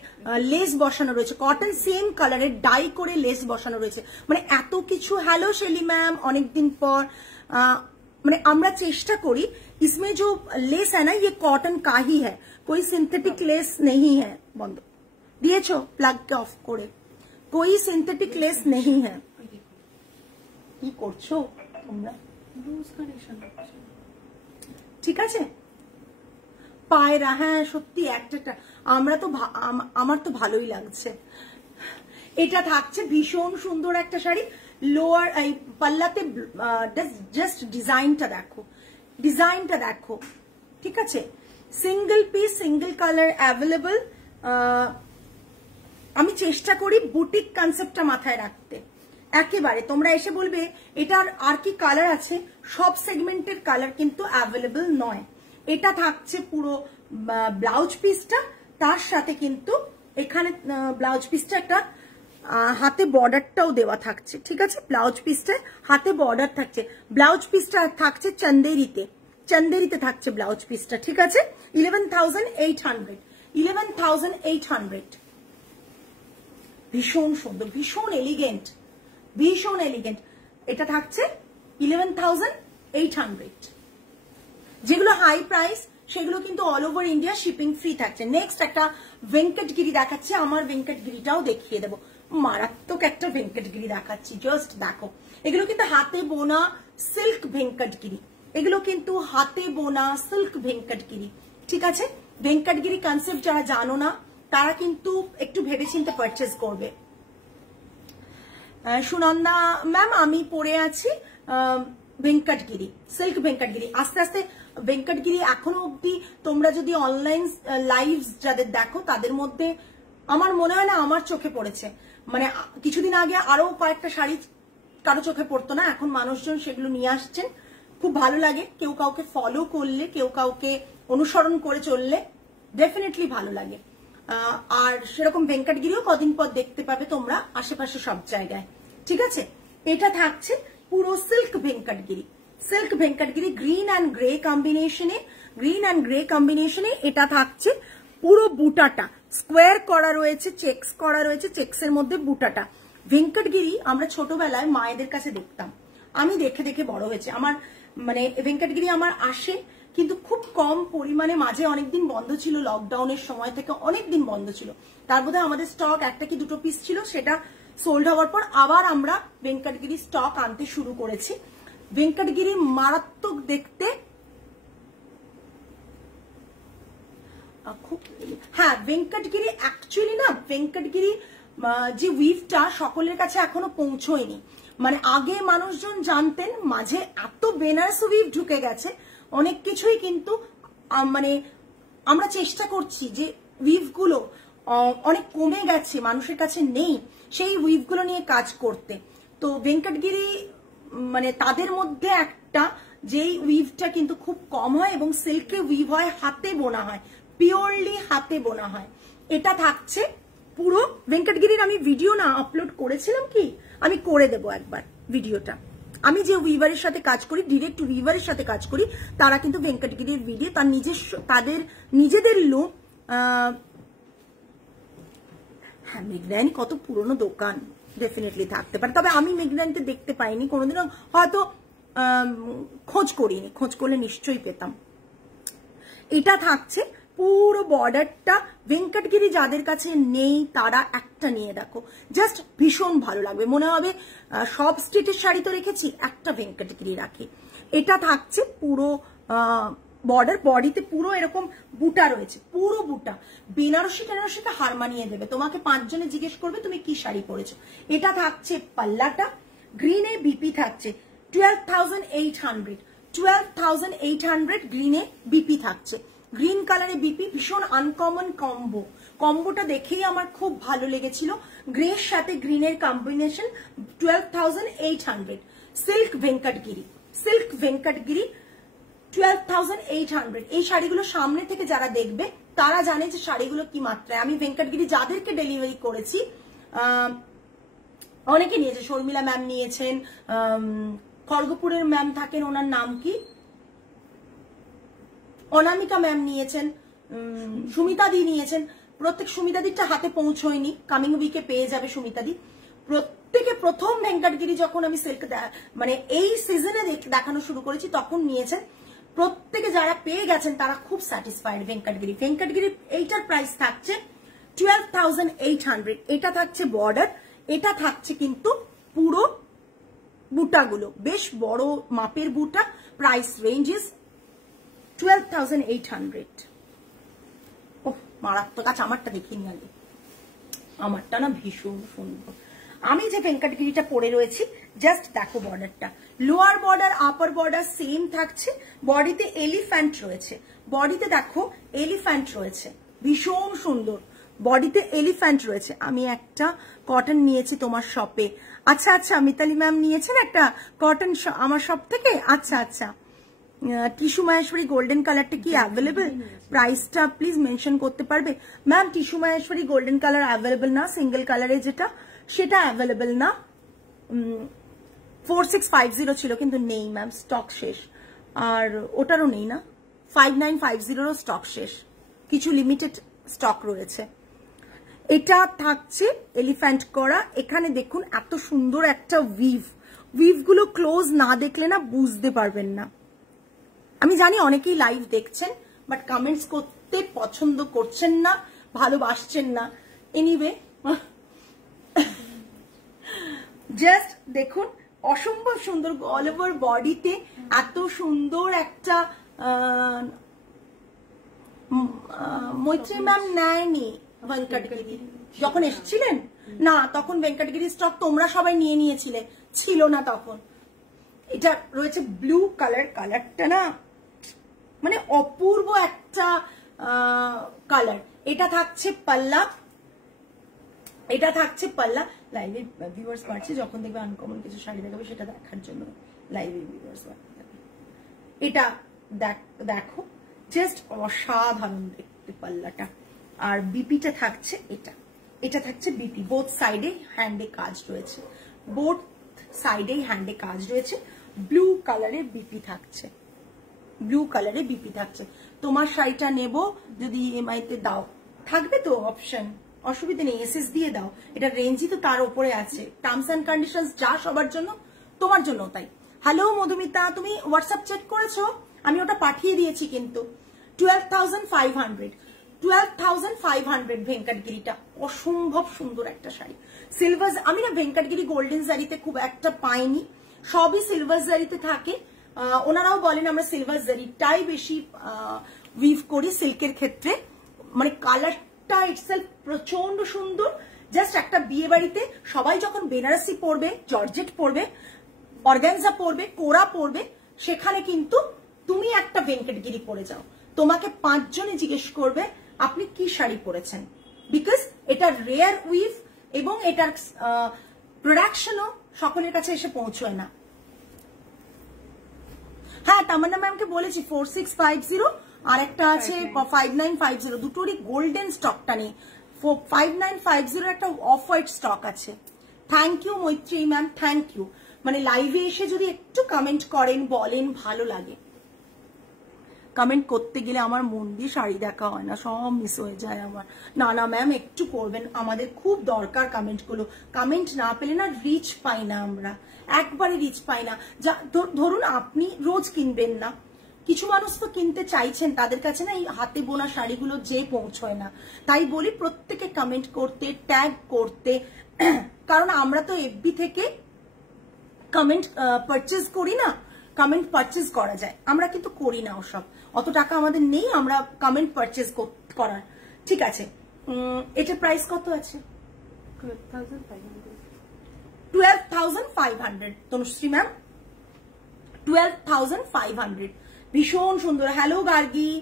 লেস বসানো রয়েছে, কটন সেম কালারের ডাই করে লেস বসানো রয়েছে, মানে এত কিছু। হ্যালো শেলি ম্যাম, অনেকদিন পর। মানে আমরা চেষ্টা করি इसमें जो लेस है ना ये कॉटन का ही है, कोई सिंथेटिक लेस नहीं है। बंद दिएছো प्लग के ऑफ করে, कोई सिंथेटिक लेस नहीं है। কি করছো তোমরা? লুজ কানেকশন ঠিক আছে। পায়রা, হ্যাঁ সত্যি একটা, আমরা তো আমার তো ভালোই লাগছে। এটা থাকছে ভীষণ সুন্দর একটা শাড়ি, লোয়ার এই পাল্লাতে জাস্ট ডিজাইনটা দেখো, ডিজাইনটা দেখো, ঠিক আছে। Single piece single colour available. আমি চেষ্টা করি বুটিক কনসেপ্টটা মাথায় রাখতে একেবারে। তোমরা এসে বলবে এটার আর কি কালার আছে, সব সেগমেন্টের কালার কিন্তু অ্যাভেলেবল নয়। এটা থাকছে পুরো ব্লাউজ পিসটা, তার সাথে কিন্তু এখানে ব্লাউজ পিসটা একটা হাতে বর্ডারটাও দেওয়া থাকছে, ঠিক আছে। ব্লাউজ পিসটা হাতে বর্ডার থাকছে, ব্লাউজ পিসটা থাকছে চন্দেরিতে, চন্দেরিতে থাকছে ব্লাউজ পিসটা, ঠিক আছে। 11,800, 11,800। ভীষণ সুন্দর, ভীষণ এলিগেন্ট, ভীষণ এলিগেন্ট। এটা থাকছে 11,800। যেগুলো হাই প্রাইস সেগুলো কিন্তু all over India shipping free থাকছে। নেক্সট একটা ভেঙ্কটগিরি দেখাচ্ছি, আমার ভেঙ্কটগিরিটাও দেখিয়ে দেবো, মারাত্মক একটা ভেঙ্কটগিরি দেখাচ্ছি, জাস্ট দেখো। এগুলো কিন্তু হাতে বোনা সিল্ক ভেঙ্কটগিরি, এগুলো কিন্তু হাতে বোনা সিল্ক ভেঙ্কটগিরি, ঠিক আছে। ভেঙ্কটগিরি কনসেপ্ট যারা জানো না তারা কিন্তু একটু ভেবেচিন্তে পারচেজ করবে। সুনন্দা ম্যাম, আমি পরে আছি ভেঙ্কটগিরি, সিল্ক ভেঙ্কটগিরি। আস্তে আস্তে ভেঙ্কটগিরি এখনো অব্দি তোমরা যদি অনলাইন লাইভ যাদের দেখো তাদের মধ্যে আমার মনে হয় না আমার চোখে পড়েছে। মানে কিছুদিন আগে আরো কয়েকটা শাড়ি কারো চোখে পড়তো না, এখন মানুষজন সেগুলো নিয়ে আসছেন, খুব ভালো লাগে। কেউ কাউকে ফলো করলে, কেউ কাউকে অনুসরণ করে চললে ডেফিনেটলি ভালো লাগে। আর সেরকম ভেঙ্কটগিরিও কদিন পর দেখতে পাবে তোমরা আশেপাশে সব জায়গায়, ঠিক আছে। এটা থাকছে পুরো silk Venkatagiri, silk Venkatagiri green and grey কম্বিনেশনে, গ্রিন অ্যান্ড গ্রে কম্বিনেশনে এটা থাকছে। পুরো বুটাটা স্কোয়ার করা রয়েছে, চেক্স করা রয়েছে, চেক্সের মধ্যে বুটাটা। ভেঙ্কটগিরি আমরা ছোটবেলায় মায়েদের কাছে দেখতাম, আমি দেখে দেখে বড় হয়েছে। আমার মানে ভেঙ্কটগিরি আমার আসে, কিন্তু খুব কম পরিমাণে, মাঝে অনেকদিন বন্ধ ছিল, লকডাউনের সময় থেকে অনেকদিন বন্ধ ছিল। তার মধ্যে আমাদের স্টক একটা কি দুটো পিস ছিল, সেটা সোল্ড হওয়ার পর আবার আমরা ভেঙ্কটগিরি স্টক আনতে শুরু করেছি। ভেঙ্কটগিরি মারাত্মক দেখতে, খুব, হ্যাঁ ভেঙ্কটগিরি অ্যাকচুয়ালি না, ভেঙ্কটগিরি যে উইভটা সকলের কাছে এখনো পৌঁছয়নি। মানে আগে মানুষজন জানতেন, মাঝে এত বেনারস উইভ ঢুকে গেছে অনেক কিছুই, কিন্তু মানে আমরা চেষ্টা করছি যে উইভগুলো অনেক কমে গেছে, মানুষের কাছে নেই, সেই উইভগুলো নিয়ে কাজ করতে। তো ভেঙ্কটগিরি মানে তাদের মধ্যে একটা, যেই উইভটা কিন্তু খুব কম হয় এবং সিল্কে উইভ হয়, হাতে বোনা হয়, পিওরলি হাতে বোনা হয়। এটা থাকছে পুরো ভেঙ্কটগিরির। আমি ভিডিও না আপলোড করেছিলাম, কি আমি করে দেব একবার ভিডিওটা। আমি যে উইভারের সাথে কাজ করি, ডিরেক্ট উইভারের সাথে কাজ করি, তারা কিন্তু ভেঙ্কটগিরির ভিডিও তার নিজস্ব, তাদের নিজেদের লোক। হ্যাঁ মেঘনায়নী কত পুরনো দোকান, ডেফিনেটলি থাকতে পারে, তবে আমি মেঘনায়নীতে দেখতে পাইনি কোনোদিনও, হয়তো খোঁজ করিনি, খোঁজ করলে নিশ্চয়ই পেতাম। এটা থাকছে পুরো বর্ডারটা। ভেঙ্কটগিরি যাদের কাছে নেই তারা একটা নিয়ে দেখো, জাস্ট ভীষণ ভালো লাগবে, মনে হবে সব স্ট্রিটের শাড়ি তো রেখেছি, একটা ভেঙ্কটগিরি রাখি। এটা থাকছে পুরো বর্ডার, বডিতে পুরো এরকম বুটা রয়েছে, পুরো বুটা। বেনারসি টেনারসিকে হার মানিয়ে দেবে, তোমাকে 5 জনে জিজ্ঞেস করবে তুমি কি শাড়ি পরেছো। এটা থাকছে পাল্লাটা, গ্রিনে বিপি থাকছে 12,800, 12,800 গ্রিনে বিপি থাকছে। গ্রিন কালারে বিপি, ভীষণ আনকমন কম্বো, কম্বোটা দেখেই আমার খুব ভালো লেগেছিল। গ্রের সাথে গ্রিনের combination, 12,800। Silk Venkatagiri, silk Venkatagiri 12,800। এই শাড়িগুলো সামনে থেকে যারা দেখবে তারা জানে যে শাড়িগুলো কি মাত্রায়। আমি ভেঙ্কটগিরি যাদেরকে ডেলিভারি করেছি অনেকে নিয়েছে, শর্মিলা ম্যাম নিয়েছেন, খড়গপুরের ম্যাম থাকেন, ওনার নাম কি, অনামিকা ম্যাম নিয়েছেন, সুমিতা দি নিয়েছেন। প্রত্যেক সুমিতা দিটা হাতে পৌঁছয়নি, কামিং উইকে পেয়ে যাবে সুমিতা দি। প্রত্যেকে প্রথম ভেঙ্কটগিরি যখন আমি সিল্ক মানে এই সিজনে দেখানো শুরু করেছি তখন নিয়েছেন। প্রত্যেকে যারা পেয়ে গেছেন তারা খুব স্যাটিসফাইড ভেঙ্কটগিরি। ভেঙ্কটগিরি এইটার প্রাইস থাকছে 12,800। এটা থাকছে বর্ডার, এটা থাকছে কিন্তু পুরো বুটাগুলো, বেশ বড় মাপের বুটা। Price ranges 12,800। ও মারাত্মক। আচ্ছা আমারটা দেখিনি আগে, আমারটা না ভীষণ সুন্দর। আমি যে ভেঙ্কটগিরিটা পরে রয়েছি, জাস্ট দেখো বর্ডারটা, lower border upper border same থাকছে। বডিতে এলিফ্যান্ট রয়েছে, বডিতে দেখো এলিফ্যান্ট রয়েছে, ভীষণ সুন্দর। বডিতে এলিফ্যান্ট রয়েছে। আমি একটা কটন নিয়েছি তোমার শপে। আচ্ছা আচ্ছা, মিতালি ম্যাম নিয়েছেন একটা কটন আমার শপ থেকে। আচ্ছা আচ্ছা, টিস্যু মাহেশ্বরী গোল্ডেন কালারটা কি অ্যাভেলেবল? প্রাইসটা প্লিজ মেনশন করতে পারবে ma'am? Tissue Maheshwari golden colour available না, সিঙ্গেল কালারে যেটা সেটা অ্যাভেলেবল না। 4650 ছিল কিন্তু নেই ম্যাম, স্টক শেষ। আর ওটারও নেই না, 5950 স্টক শেষ, কিছু লিমিটেড স্টক রয়েছে। এটা থাকছে এলিফ্যান্ট করা। এখানে দেখুন এত সুন্দর একটা উইভ, উইভগুলো ক্লোজ না দেখলে না বুঝতে পারবেন না। আমি জানি অনেকেই লাইভ দেখছেন বাট কমেন্টস করতে পছন্দ করছেন না, ভালোবাসছেন না। এনিওয়ে জাস্ট দেখুন, অসম্ভব সুন্দর অল ওভার বডিতে এত সুন্দর একটা। মৈত্রী ম্যাম নেয়নি ভেঙ্কটগিরি যখন এসেছিলেন না, তখন ভেঙ্কটগিরি স্টক তোমরা সবাই নিয়ে নিয়েছিলে, ছিল না তখন। এটা রয়েছে ব্লু কালার, কালারটা না মানে অপূর্ব একটা কালার। এটা থাকছে পাল্লা, এটা থাকছে পাল্লা। লাইভে ভিউয়ার্স বাড়ছে, যখন দেখবে আনকমন কিছু শাড়ি দেখাবে সেটা দেখার জন্য লাইভে ভিউয়ার্স বাড়তে থাকবে। এটা দেখো, জাস্ট অসাধারণ দেখতে পাল্লাটা। আর বিপিটা থাকছে এটা, এটা থাকছে বিপি। বোথ সাইডে হ্যান্ডে কাজ রয়েছে, বোথ সাইডে হ্যান্ডে কাজ রয়েছে। ব্লু কালারের বিপি থাকছে, ব্লু কালারে বিপি থাকছে। তোমার শাড়িটা নেব যদি ইএমআই তে দাও, থাকবে তো অপশন, অসুবিধা নেই, এসএস দিয়ে দাও। এটা রেঞ্জই তো তার উপরে আছে, টার্মস এন্ড কন্ডিশনস যা সবার জন্য তোমার জন্য তাই। হ্যালো মধুমিতা, তুমি হোয়াটসঅ্যাপ চেক করেছো? আমি ওটা পাঠিয়ে দিয়েছি কিন্তু 12,500 12,500 ভেঙ্কটগিরিটা অসম্ভব সুন্দর একটা শাড়ি। সিলভার, আমি না ভেঙ্কটগিরি গোল্ডেন জারিতে খুব একটা পাইনি, সবই সিলভার জারিতে থাকে। ওনারাও বলেন আমরা সিলভার জারিটাই বেশি উইভ করি সিল্কের ক্ষেত্রে। মানে কালারটা ইটসেলফ প্রচন্ড সুন্দর। জাস্ট একটা বিয়ে বাড়িতে সবাই যখন বেনারসি পরবে, জর্জেট পরবে, অর্গানজা পরবে, কোরা পরবে, সেখানে কিন্তু তুমি একটা ভেঙ্কটগিরি পরে যাও, তোমাকে 5 জনে জিজ্ঞেস করবে আপনি কি শাড়ি পরেছেন, বিকজ এটা রেয়ার উইভ এবং এটার প্রোডাকশনও সকলের কাছে এসে পৌঁছয় না। হ্যাঁ, তামান্না ম্যামকে বলেছি 4650 আর একটা আছে 5950, দুটোরই গোল্ডেন স্টকটা নেই। 5950 একটা অফ হোয়াইট স্টক আছে। থ্যাংক ইউ মৈত্রী ম্যাম, থ্যাংক ইউ। মানে লাইভে এসে যদি একটু কমেন্ট করেন, বলেন, ভালো লাগে। কমেন্ট করতে গেলে আমার মন দিয়ে শাড়ি দেখা হয় না, সব মিস হয়ে যায় আমার। না না ম্যাম, একটু করবেন, আমাদের খুব দরকার কমেন্টগুলো। কমেন্ট না পেলে না রিচ পাই না আমরা, একবারে রিচ পাই না। ধরুন আপনি রোজ কিনবেন না, কিছু মানুষ তো কিনতে চাইছেন, তাদের কাছে না এই হাতে বোনা শাড়িগুলো যে পৌঁছয় না। তাই বলি প্রত্যেকে কমেন্ট করতে, ট্যাগ করতে, কারণ আমরা তো এফবি থেকে কমেন্ট পারচেজ করি না। কমেন্ট পারচেজ করা যায়, আমরা কিন্তু করি না ওসব, অত টাকা আমাদের নেই আমরা কমেন্ট পারচেজ করার। ঠিক আছে, এটার প্রাইস কত আছে? 12,500 তনুশ্রী ম্যাম, 12,500। ভীষণ সুন্দর। হ্যালো গার্গি,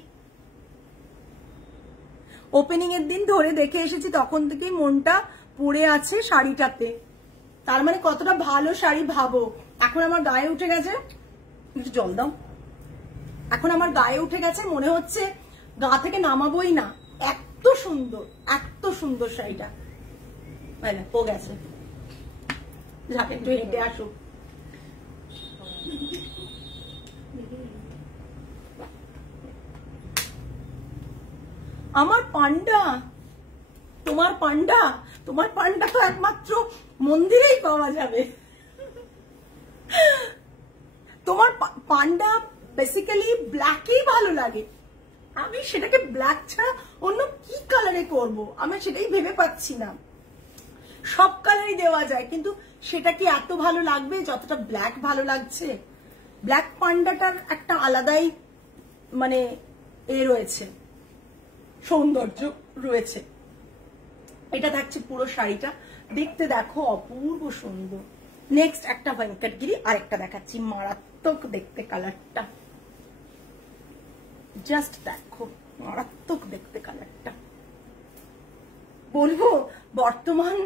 ওপেনিং এর দিন ধরে দেখে এসেছি, তখন থেকেই মনটা পড়ে আছে শাড়িটাতে। তার মানে কতটা ভালো শাড়ি ভাবো। এখন আমার গায়ে উঠে গেছে, একটু জল দাও। এখন আমার গায়ে উঠে গেছে, মনে হচ্ছে গা থেকে নামাবোই না, এত সুন্দর, এত সুন্দর শাড়িটা। ও গেছে, যাকে একটু হেঁটে আসুক। আমার পান্ডা, তোমার পান্ডা, তোমার পান্ডা তো একমাত্র মন্দিরেই পাওয়া যাবে। তোমার পান্ডা বেসিক্যালি ব্ল্যাকই ভালো লাগে। আমি সেটাকে ব্ল্যাক ছাড়া অন্য কি কালারে করব, আমি সেটাই ভেবে পাচ্ছি না। সব কালারই দেওয়া যায়, কিন্তু সেটা কি এত ভালো লাগবে যতটা ব্ল্যাক ভালো লাগছে? ব্ল্যাক পান্ডাটার একটা আলাদাই মানে রয়েছে, সৌন্দর্য রয়েছে। এটা থাকছে পুরো শাড়িটা, দেখতে দেখো অপূর্ব সুন্দর। নেক্সট একটা ভেঙ্কটগিরি, আরেকটা দেখাচ্ছি, মারাত্মক দেখতে কালারটা, জাস্ট দেখো, মারাত্মক দেখতে কালারটা। বলবো বর্তমান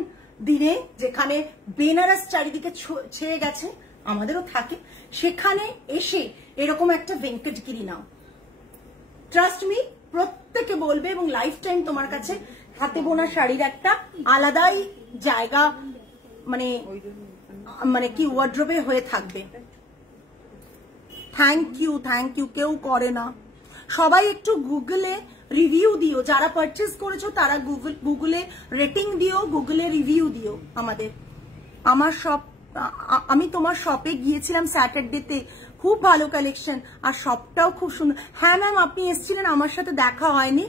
দিনে যেখানে বেনারস চারিদিকে ছেয়ে গেছে, আমাদেরও থাকে, সেখানে এসে এরকম একটা ভেঙ্কটগিরি নাও। ট্রাস্ট মি, প্রত্যেকে বলবে, এবং লাইফ টাইম তোমার কাছে হাতে বোনা শাড়ির একটা আলাদাই জায়গা মানে কি ওয়ার্ড্রোবে হয়ে থাকবে। Thank you, thank you. কেউ করে না, সবাই একটু গুগলে রিভিউ দিও, যারা পারচেজ করেছো তারা গুগলে রেটিং দিও, গুগলে রিভিউ দিও আমাদের। আমার শপ, আমি তোমার শপে গিয়েছিলাম স্যাটারডেতে, খুব ভালো কালেকশন, আর শপটাও খুব সুন্দর। হ্যাঁ ম্যাম, আপনি এসেছিলেন, আমার সাথে দেখা হয়নি,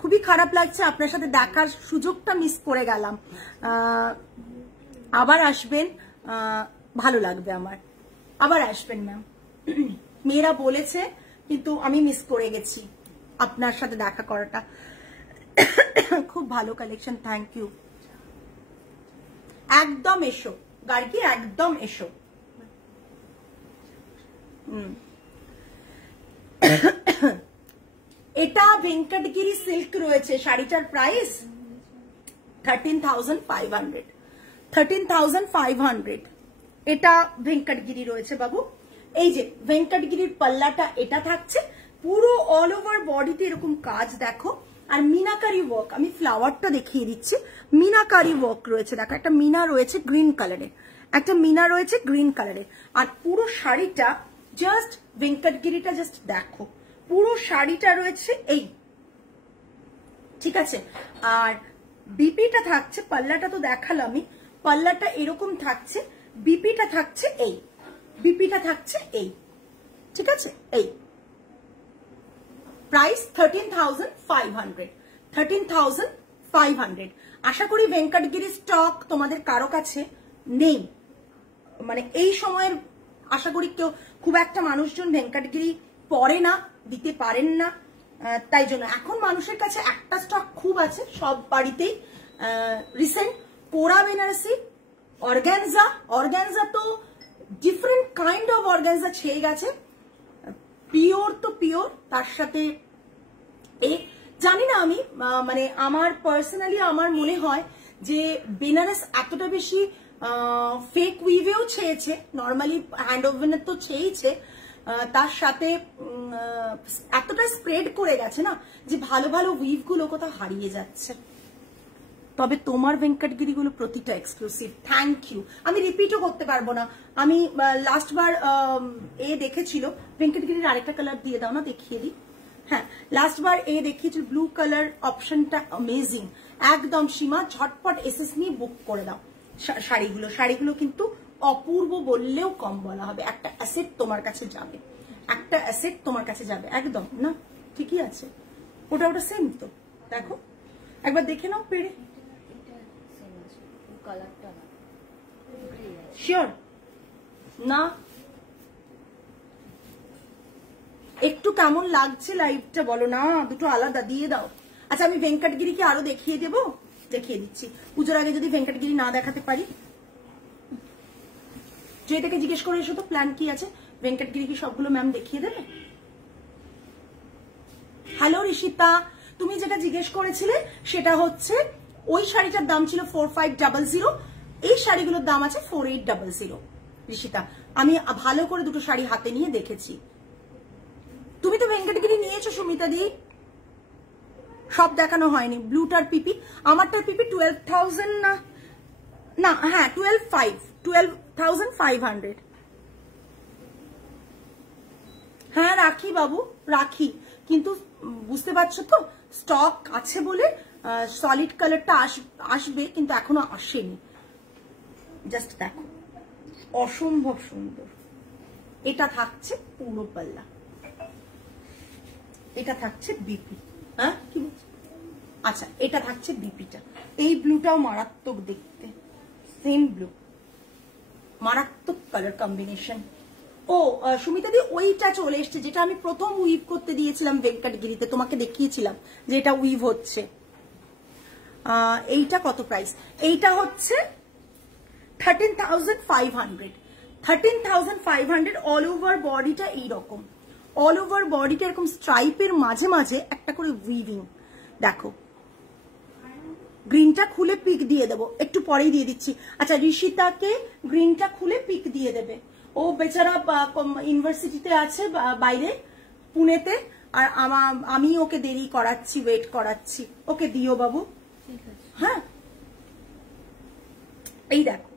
খুবই খারাপ লাগছে, আপনার সাথে দেখার সুযোগটা মিস করে গেলাম। আবার আসবেন, ভালো লাগবে আমার, আবার আসবেন ম্যাম। মেয়েরা বলেছে, কিন্তু আমি মিস করে গেছি আপনার সাথে দেখা করাটা। খুব ভালো কালেকশন, থ্যাংক ইউ। একদম এসো গার্গি, একদম এসো। এটা ভেঙ্কটগিরি সিল্ক রয়েছে, শাড়িটার প্রাইস 13,500। 13,500 এটা ভেঙ্কটগিরি রয়েছে বাবু। এই যে ভেঙ্কটগিরির পাল্লাটা এটা থাকছে, পুরো অল ওভার বডিতে এরকম কাজ দেখো, আর মিনাকারি ওয়ার্ক। আমি ফ্লাওয়ারটা দেখিয়ে দিচ্ছি, মিনাকারি ওয়ার্ক রয়েছে, দেখো একটা মিনা রয়েছে গ্রিন কালারে, একটা মিনা রয়েছে গ্রিন কালারে, আর পুরো শাড়িটা জাস্ট ভেঙ্কটগিরিটা জাস্ট দেখো, পুরো শাড়িটা রয়েছে এই, ঠিক আছে। আর বিপিটা থাকছে, পাল্লাটা তো দেখালামই, পাল্লাটা এরকম থাকছে, বিপিটা থাকছে এই, বিপিটা থাকছে এই, ঠিক আছে, এই প্রাইস 13,500, 13,500। আশা করি ভেঙ্কটগিরি স্টক তোমাদের কারো কাছে নেই, মানে এই সময়ের আশা করি কেউ খুব একটা মানুষজন ভেঙ্কটগিরি পরে না, দিতে পারেন না, তাই জন্য এখন মানুষের কাছে একটা স্টক খুব আছে সব বাড়িতেই। রিসেন্ট কোরা বেনারসি, অর্গানজা, অর্গানজা তো ডিফারেন্ট কাইন্ড অফ অর্গানজা ছেয়ে গেছে, পিওর তো পিওর, তার সাথে জানি না আমি, মানে আমার পার্সোনালি আমার মনে হয় যে বেনারস এতটা বেশি ফেক উইভেও ছেয়েছে, নর্মালি হ্যান্ড ওভেনের তো ছেয়েছে, তার সাথে এতটা স্প্রেড করে গেছে না যে ভালো ভালো উইভ গুলো কোথাও হারিয়ে যাচ্ছে। তবে তোমার ভেঙ্কটগিরি গুলো প্রতিটা এক্সক্লুসিভ, থ্যাংক ইউ। আমি রিপিটও করতে পারবো না, আমি লাস্ট বার দেখেছিল ভেঙ্কটগিরির আরেকটা কালার দিয়ে দাও না, দেখিয়ে দিই। হ্যাঁ, লাস্ট বার দেখিয়েছিল ব্লু কালার, অপশনটা অ্যামেজিং একদম। সীমা ঝটপট এসএস নিয়ে বুক করে দাও শাড়িগুলো, শাড়িগুলো কিন্তু অপূর্ব বললেও কম বলা হবে। একটা অ্যাসেট তোমার কাছে যাবে, একটা অ্যাসেট তোমার কাছে যাবে একদম না, ঠিকই আছে। ওটা ওটা সেম তো, দেখো একবার দেখে নাও পেরে, শিওর না? একটু কেমন লাগছে লাইভটা বলো না, দুটো আলাদা দিয়ে দাও। আচ্ছা আমি ভেঙ্কটগিরিকে আরো দেখিয়ে দেবো, দেখিয়ে দিচ্ছি। পুজোর আগে যদি ভেঙ্কটগিরি না দেখাতে পারি, যেটাকে জিজ্ঞেস করে এসো তো প্ল্যান কি আছে, ভেঙ্কটগিরি কি সবগুলো ম্যাম দেখিয়ে দেবে? হ্যালো ঋষিতা, তুমি যেটা জিজ্ঞেস করেছিলে সেটা হচ্ছে ওই শাড়িটার দাম ছিল 4500, এই শাড়িগুলোর দাম আছে 4800। ঋষিতা, আমি ভালো করে দুটো শাড়ি হাতে নিয়ে দেখেছি। তুমি তো ভেঙ্কটগিরি নিয়েছো সুমিতা দি, সব দেখানো হয়নি। ব্লুটার পিপি, আমারটার পিপি 12,000 না, না হ্যাঁ 12,500। হ্যাঁ রাখি বাবু, রাখি, কিন্তু বুঝতে পারছো তো স্টক আছে বলে সলিড কালারটা আসবে, কিন্তু এখনো আসেনি। জাস্ট দেখো, অসম্ভব সুন্দর। এটা থাকছে পুরো পাল্লা, এটা থাকছে বিপি। হ্যাঁ কি বলছো? আচ্ছা এটা থাকছে বিপিটা। এই ব্লুটাও মারাত্মক দেখতে, সেম ব্লু, মারাত্মক কালার কম্বিনেশন। ও সুমিতা দি, ওইটা চলে এসছে যেটা আমি প্রথম উইভ করতে দিয়েছিলাম ভেঙ্কটগিরিতে, তোমাকে দেখিয়েছিলাম যে এটা উইভ হচ্ছে। এইটা কত প্রাইস? এইটা হচ্ছে 13,500, 13,500। অল ওভার বডিটা এইরকম, অল ওভার বডিটা এরকম স্ট্রাইপের মাঝে মাঝে একটা করে উইভিং। দেখো গ্রিনটা খুলে পিক দিয়ে দেবো, একটু পরেই দিয়ে দিচ্ছি। আচ্ছা ঋষিতাকে গ্রিনটা খুলে পিক দিয়ে দেবে, ও বেচারা ইউনিভার্সিটিতে আছে বাইরে পুনেতে, আর আমি ওকে দেরি করাচ্ছি, ওয়েট করাচ্ছি। ওকে দিও বাবু। হ্যাঁ এই দেখো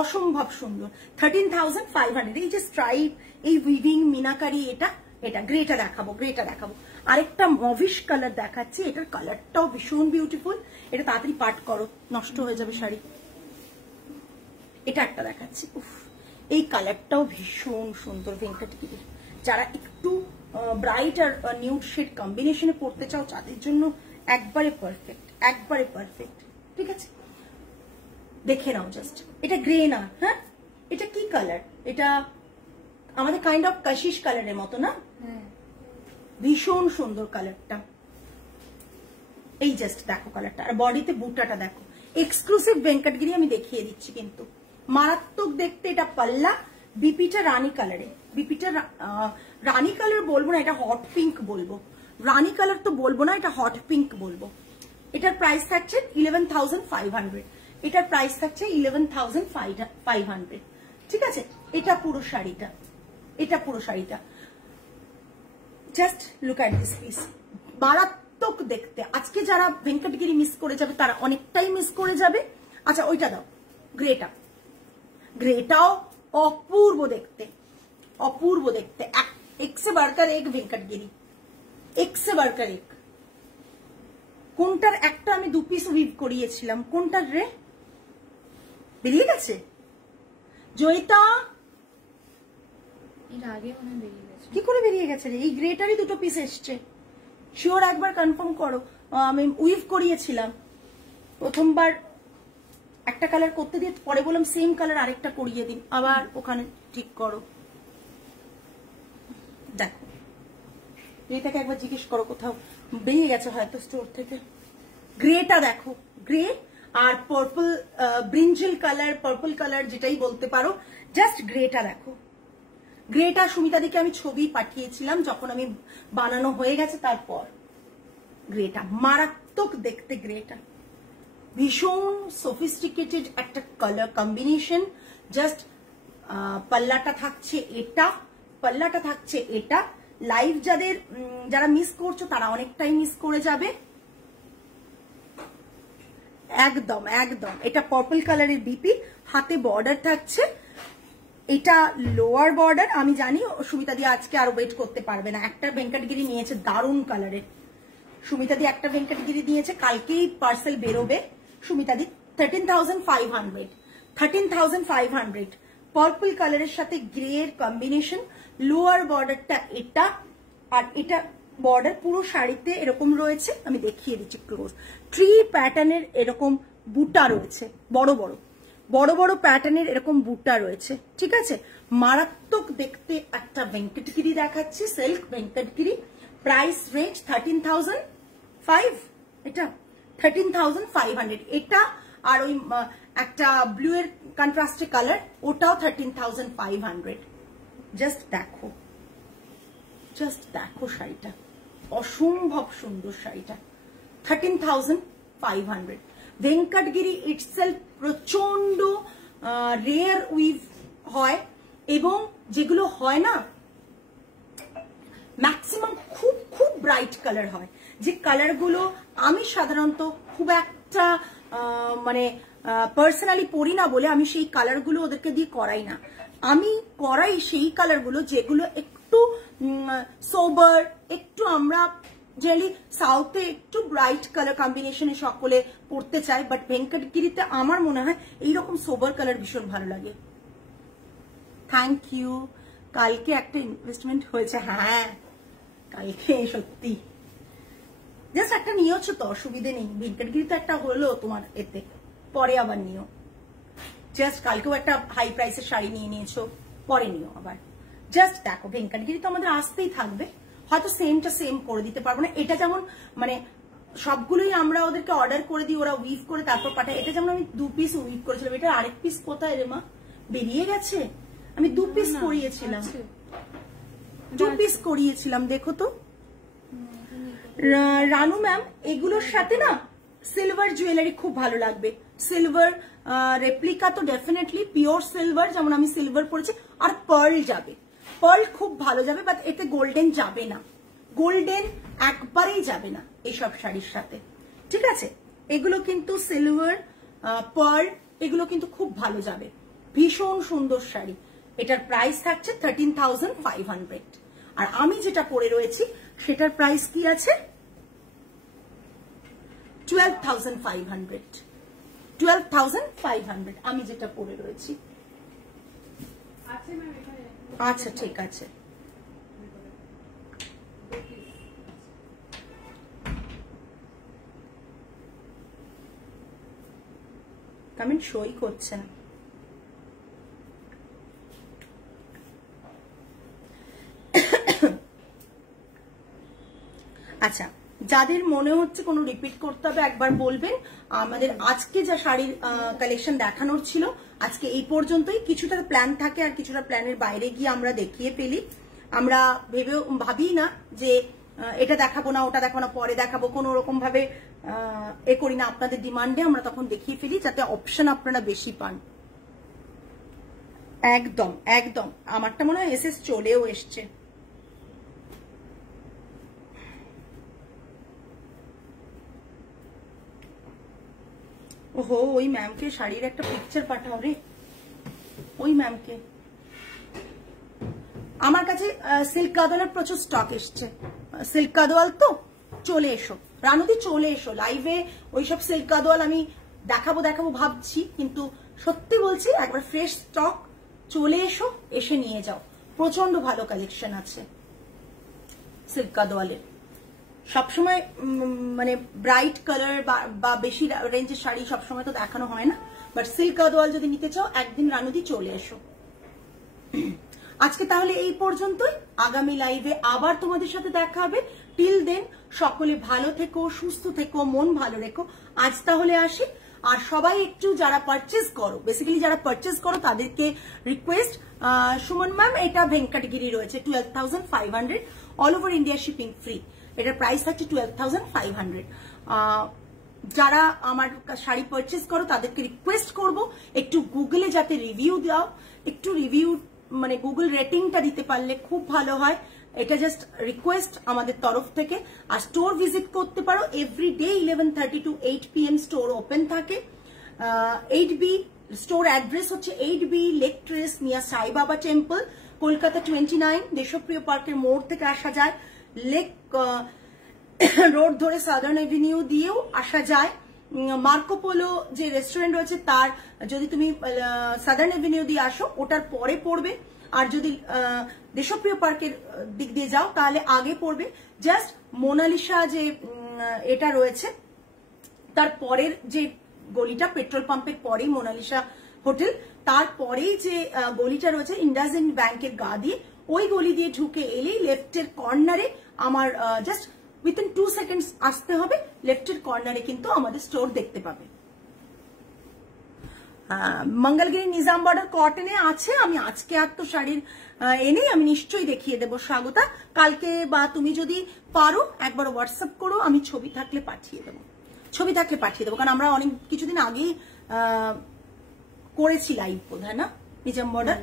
অসম্ভব সুন্দর, 13,500। এই যে স্ট্রাইপ, এই উইভিং মিনাকারি, এটা এটা গ্রেটা দেখাবো, গ্রেটা দেখাবো। আরেকটা মভিশ কালার দেখাচ্ছি, এটার কালারটাও ভীষণ বিউটিফুল। এটা তাড়াতাড়ি পাট করো, নষ্ট হয়ে যাবে শাড়ি। এটা একটা দেখাচ্ছি, উফ এই কালারটাও ভীষণ সুন্দর ভেঙ্কটগিরির। যারা একটু ব্রাইট আর নিউড শেড কম্বিনেশনে পড়তে চাও তাদের জন্য একবারে পারফেক্ট, একবারে পারফেক্ট। ঠিক আছে দেখে নাও জাস্ট। এটা গ্রে না, হ্যাঁ এটা কি কালার? এটা আমাদের কাইন্ড অফ কাশিশ কালারের মতো না, ভীষণ সুন্দর কালারটা। এই জাস্ট দেখো কালারটা, আর বডিতে বুটাটা দেখো, এক্সক্লুসিভ ভেঙ্কটগিরি আমি দেখিয়ে দিচ্ছি কিন্তু মারাত্মক দেখতে। এটা পাল্লা, বিপিটা রানী কালারে, বিপিটা রানী কালার বলবো না, এটা হট পিঙ্ক বলবো। রানী কালার তো বলবো না, এটা হট পিঙ্ক বলবো। এটার প্রাইস থাকছে 11,500, এটার প্রাইস থাকছে 11,500। ঠিক আছে, এটা পুরো শাড়িটা, এটা পুরো শাড়িটা। Just look at this piece, মারাত্মক দেখতে। আজকে যারা ভেঙ্কটগিরি মিস করে যাবে তারা অনেকটাই মিস করে যাবে। আচ্ছা ওইটা দাও, গ্রেটা, গ্রেটাও অপূর্ব দেখতে, অপূর্ব দেখতে। এক সে বাড়কার এক ভেঙ্কটগিরি, এক সে বাড়কার এক। কোনটার একটা আমি 2 পিস উইভ করিয়েছিলাম, কোনটার রে বেরিয়ে গেছে? জয়িতা এর আগে মনে বেরিয়ে গেছে। কি করে বেরিয়ে গেছে রে? এই গ্রেটারই 2 পিস এসছে, শিওর একবার কনফার্ম করো। আমি উইভ করিয়েছিলাম প্রথমবার একটা কালার করতে দিয়ে, পরে বললাম সেম কালার আরেকটা করিয়ে দিন, আবার ওখানে ঠিক করো। দেখো এটাকে একবার জিজ্ঞেস করো, কোথাও বেরিয়ে গেছে হয়তো স্টোর থেকে। গ্রেটা দেখো, গ্রে আর পার্পল, ব্রিঞ্জিল কালার, পার্পল কালার যেটাই বলতে পারো, জাস্ট গ্রেটা দেখো। গ্রেটা সুমিতাদিকে আমি ছবি পাঠিয়েছিলাম যখন আমি বানানো হয়ে গেছে, তারপর গ্রেটা মারাত্মক দেখতে। গ্রেটা ভীষণ সোফিস্টিকেটেড একটা কালার কম্বিনেশন। জাস্ট পাল্লাটা থাকছে এটা, পাল্লাটা থাকছে এটা। লাইভ যারা মিস করছো তারা অনেকটাই মিস করে যাবে। একদম একদম এটা পার্পল কালারের বিপি, হাতে বর্ডার থাকছে, এটা লোয়ার বর্ডার। আমি জানি সুমিতা দি আজকে আর ওয়েট করতে পারবে না, একটা ভেঙ্কটগিরি নিয়েছে দারুণ কালারের। সুমিতা দি একটা ভেঙ্কটগিরি নিয়েছে, কালকেই পার্সেল বেরোবে। সুমিতা দি 13,500, 13,500 পার্পল কালারের সাথে গ্রে এর কম্বিনেশন। লোয়ার বর্ডারটা এটা, আর এটা বর্ডার পুরো শাড়িতে এরকম রয়েছে। আমি দেখিয়ে দিচ্ছি ক্লোজ। ট্রি প্যাটার্নের এরকম বুটা রয়েছে, বড় বড় বড় বড় প্যাটার্নের এরকম বুটা রয়েছে, ঠিক আছে। মারাত্মক দেখতে একটা ভেঙ্কটগিরি দেখাচ্ছি, সিল্ক ভেঙ্কটগিরি। প্রাইস রেঞ্জ 13,500, এটা 13,500 এটা। আর ওই একটা ব্লু এর কন্ট্রাস্টে কালার, ওটাও 13,500। জাস্ট দেখো, জাস্ট দেখো শাড়িটা, অসম্ভব সুন্দর শাড়িটা। 13,500। ভেঙ্কটগিরি ইটসেলফ প্রচন্ড রেয়ার উইভ হয়, এবং যেগুলো হয় না ম্যাক্সিমাম খুব খুব ব্রাইট কালার হয়। যে কালারগুলো আমি সাধারণত খুব একটা মানে পার্সোনালি পরি না বলে আমি সেই কালারগুলো ওদেরকে দিয়ে করাই না। আমি করাই সেই কালারগুলো যেগুলো একটু সোবার, একটু আমরা জেনারেলি সাউথে একটু ব্রাইট কালার কম্বিনেশনে সকলে পড়তে চাই, বাট ভেঙ্কটগিরিতে আমার মনে হয় এইরকম সোবার কালার ভীষণ ভালো লাগে। Thank you. কালকে একটা ইনভেস্টমেন্ট হয়েছে, হ্যাঁ কালকে সত্যি। জাস্ট একটা নিয়েছো তো, অসুবিধে নেই। ভেঙ্কটগিরিতে একটা হলো তোমার, এতে পরে আবার নিও। জাস্ট কালকেও একটা হাই প্রাইসের শাড়ি নিয়ে নিয়েছো, পরে নিও আবার। জাস্ট দেখো ভেঙ্কটগিরি তো আমাদের আসতেই থাকবে, হয়তো সেমটা সেম করে দিতে পারবো না। এটা যেমন মানে সবগুলোই আমরা ওদেরকে অর্ডার করে দিই, ওরা উইভ করে তারপর পাঠায়। এটা যেমন আমি 2 পিস উইভ করেছিলাম, এটা আরেক পিস কোথায় রে মা, বেরিয়ে গেছে। আমি 2 পিস করিয়েছিলাম, 2 পিস করিয়েছিলাম, দেখো তো। রানু ম্যাম এগুলোর সাথে না সিলভার জুয়েলারি খুব ভালো লাগবে। সিলভার রেপ্লিকা তো ডেফিনেটলি, পিওর সিলভার যেমন আমি সিলভার পরেছি, আর পার্ল যাবে, পার্ল খুব ভালো যাবে, বাট এতে গোল্ডেন যাবে না, গোল্ডেন একবারেই যাবে না এইসব শাড়ির সাথে, ঠিক আছে। এগুলো কিন্তু সিলভার, পার্ল এগুলো কিন্তু খুব ভালো যাবে, ভীষণ সুন্দর শাড়ি। এটার প্রাইস থাকছে 13,500। আর আমি যেটা পরে রয়েছি সেটার প্রাইস কি আছে 12,500। 12,500 আমি যেটা পরে রয়েছি। আচ্ছা ঠিক আছে। কমেন্ট শোই করছে না। আচ্ছা, যাদের মনে হচ্ছে কোনো রিপিট করতে হবে একবার বলবেন। আমাদের আজকে যা শাড়ির কালেকশন দেখানোর ছিল আজকে এই পর্যন্তই। কিছুটা প্ল্যান থাকে আর কিছুটা প্ল্যানের বাইরে গিয়ে আমরা দেখিয়ে ফেলি। আমরা ভাবি না যে এটা দেখাবো না, ওটা দেখাবো না, পরে দেখাবো, কোনো রকম ভাবে এ করি না। আপনাদের ডিমান্ডে আমরা তখন দেখিয়ে ফেলি, যাতে অপশন আপনারা বেশি পান। একদম একদম, আমারটা মনে হয় এসএস চলেও এসছে। ওহো, ওই ম্যামকে শাড়ির একটা পিকচার পাঠাও রে, ওই ম্যামকে। আমার কাছে সিল্ক গাদোয়ালের প্রচুর স্টক এসছে। সিল্ক গাদোয়াল তো চলে এসো, রানুদি চলে এসো লাইভে। ওইসব সিল্ক গাদোয়াল আমি দেখাবো দেখাবো ভাবছি, কিন্তু সত্যি বলছি একবার ফ্রেশ স্টক চলে এসো, এসে নিয়ে যাও। প্রচন্ড ভালো কালেকশন আছে সিল্ক গাদোয়ালের। সবসময় মানে ব্রাইট কালার বা বেশি রেঞ্জের শাড়ি সবসময় তো দেখানো হয় না, বাট সিল্ক গাদোয়াল যদি নিতে চাও একদিন রানুদি চলে এসো। আজকে তাহলে এই পর্যন্তই, আগামী লাইভে আবার তোমাদের সাথে দেখা হবে। টিল দেন সকলে ভালো থেকো, সুস্থ থেকো, মন ভালো রেখো। আজ তাহলে আসি। আর সবাই একটু যারা পারচেজ করো, বেসিক্যালি যারা পারচেজ করো তাদেরকে রিকোয়েস্ট, সুমন ম্যাম এটা ভেঙ্কটগিরি রয়েছে 12,500, all over India shipping free. এটার প্রাইস থাকছে 12,500। যারা আমার শাড়ি পারচেজ করো তাদেরকে রিকোয়েস্ট করব একটু গুগলে যাতে রিভিউ দাও, একটু রিভিউ মানে গুগল রেটিংটা দিতে পারলে খুব ভালো হয়। এটা জাস্ট রিকোয়েস্ট আমাদের তরফ থেকে। আর স্টোর ভিজিট করতে পারো, everyday 11:30 to 8 PM store open থাকে। 8B স্টোর অ্যাড্রেস হচ্ছে 8B লেক ট্রেস নিয়ার সাই বাবা টেম্পল, কলকাতা 29, দেশপ্রিয় পার্কের মোড় থেকে আসা যায়। লেক রোড ধরে সাদার্ন এভিনিউ দিয়েও আসা যায়। মার্কোপোলো যে রেস্টুরেন্ট রয়েছে তার যদি তুমি সাদার্ন এভিনিউ দিয়ে আসো ওটার পরে পড়বে, আর যদি দেশপ্রিয় পার্কের দিক দিয়ে যাও তাহলে আগে পড়বে। জাস্ট মোনালিসা যে এটা রয়েছে তার পরের যে গলিটা, পেট্রোল পাম্পের পরেই মোনালিসা হোটেল, তারপরেই যে গলিটা রয়েছে ইন্ডাসইন্ড ব্যাংকের গা দিয়ে, ওই গলি দিয়ে ঢুকে এলেই লেফটের কর্নারে আমার জাস্ট উইথিন 2 সেকেন্ডস আসতে হবে, লেফটের কর্নারে কিন্তু আমাদের স্টোর দেখতে পাবে। মঙ্গলগিরি নিজাম বর্ডার কটনে আছে। আমি আজকে আর তো শাড়ির এনেই, আমি নিশ্চয়ই দেখিয়ে দেবো স্বাগতা। কালকে বা তুমি যদি পারো একবার হোয়াটসঅ্যাপ করো, আমি ছবি থাকলে পাঠিয়ে দেবো, কারণ আমরা অনেক কিছুদিন আগেই করেছি লাইভ বোধহয় না নিজাম বর্ডার।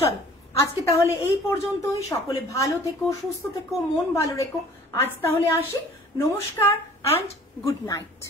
চলো আজকে তাহলে এই পর্যন্তই। সকলে ভালো থেকো, সুস্থ থেকো, মন ভালো রেখো। আজ তাহলে আসি। নমস্কার অ্যান্ড গুড নাইট।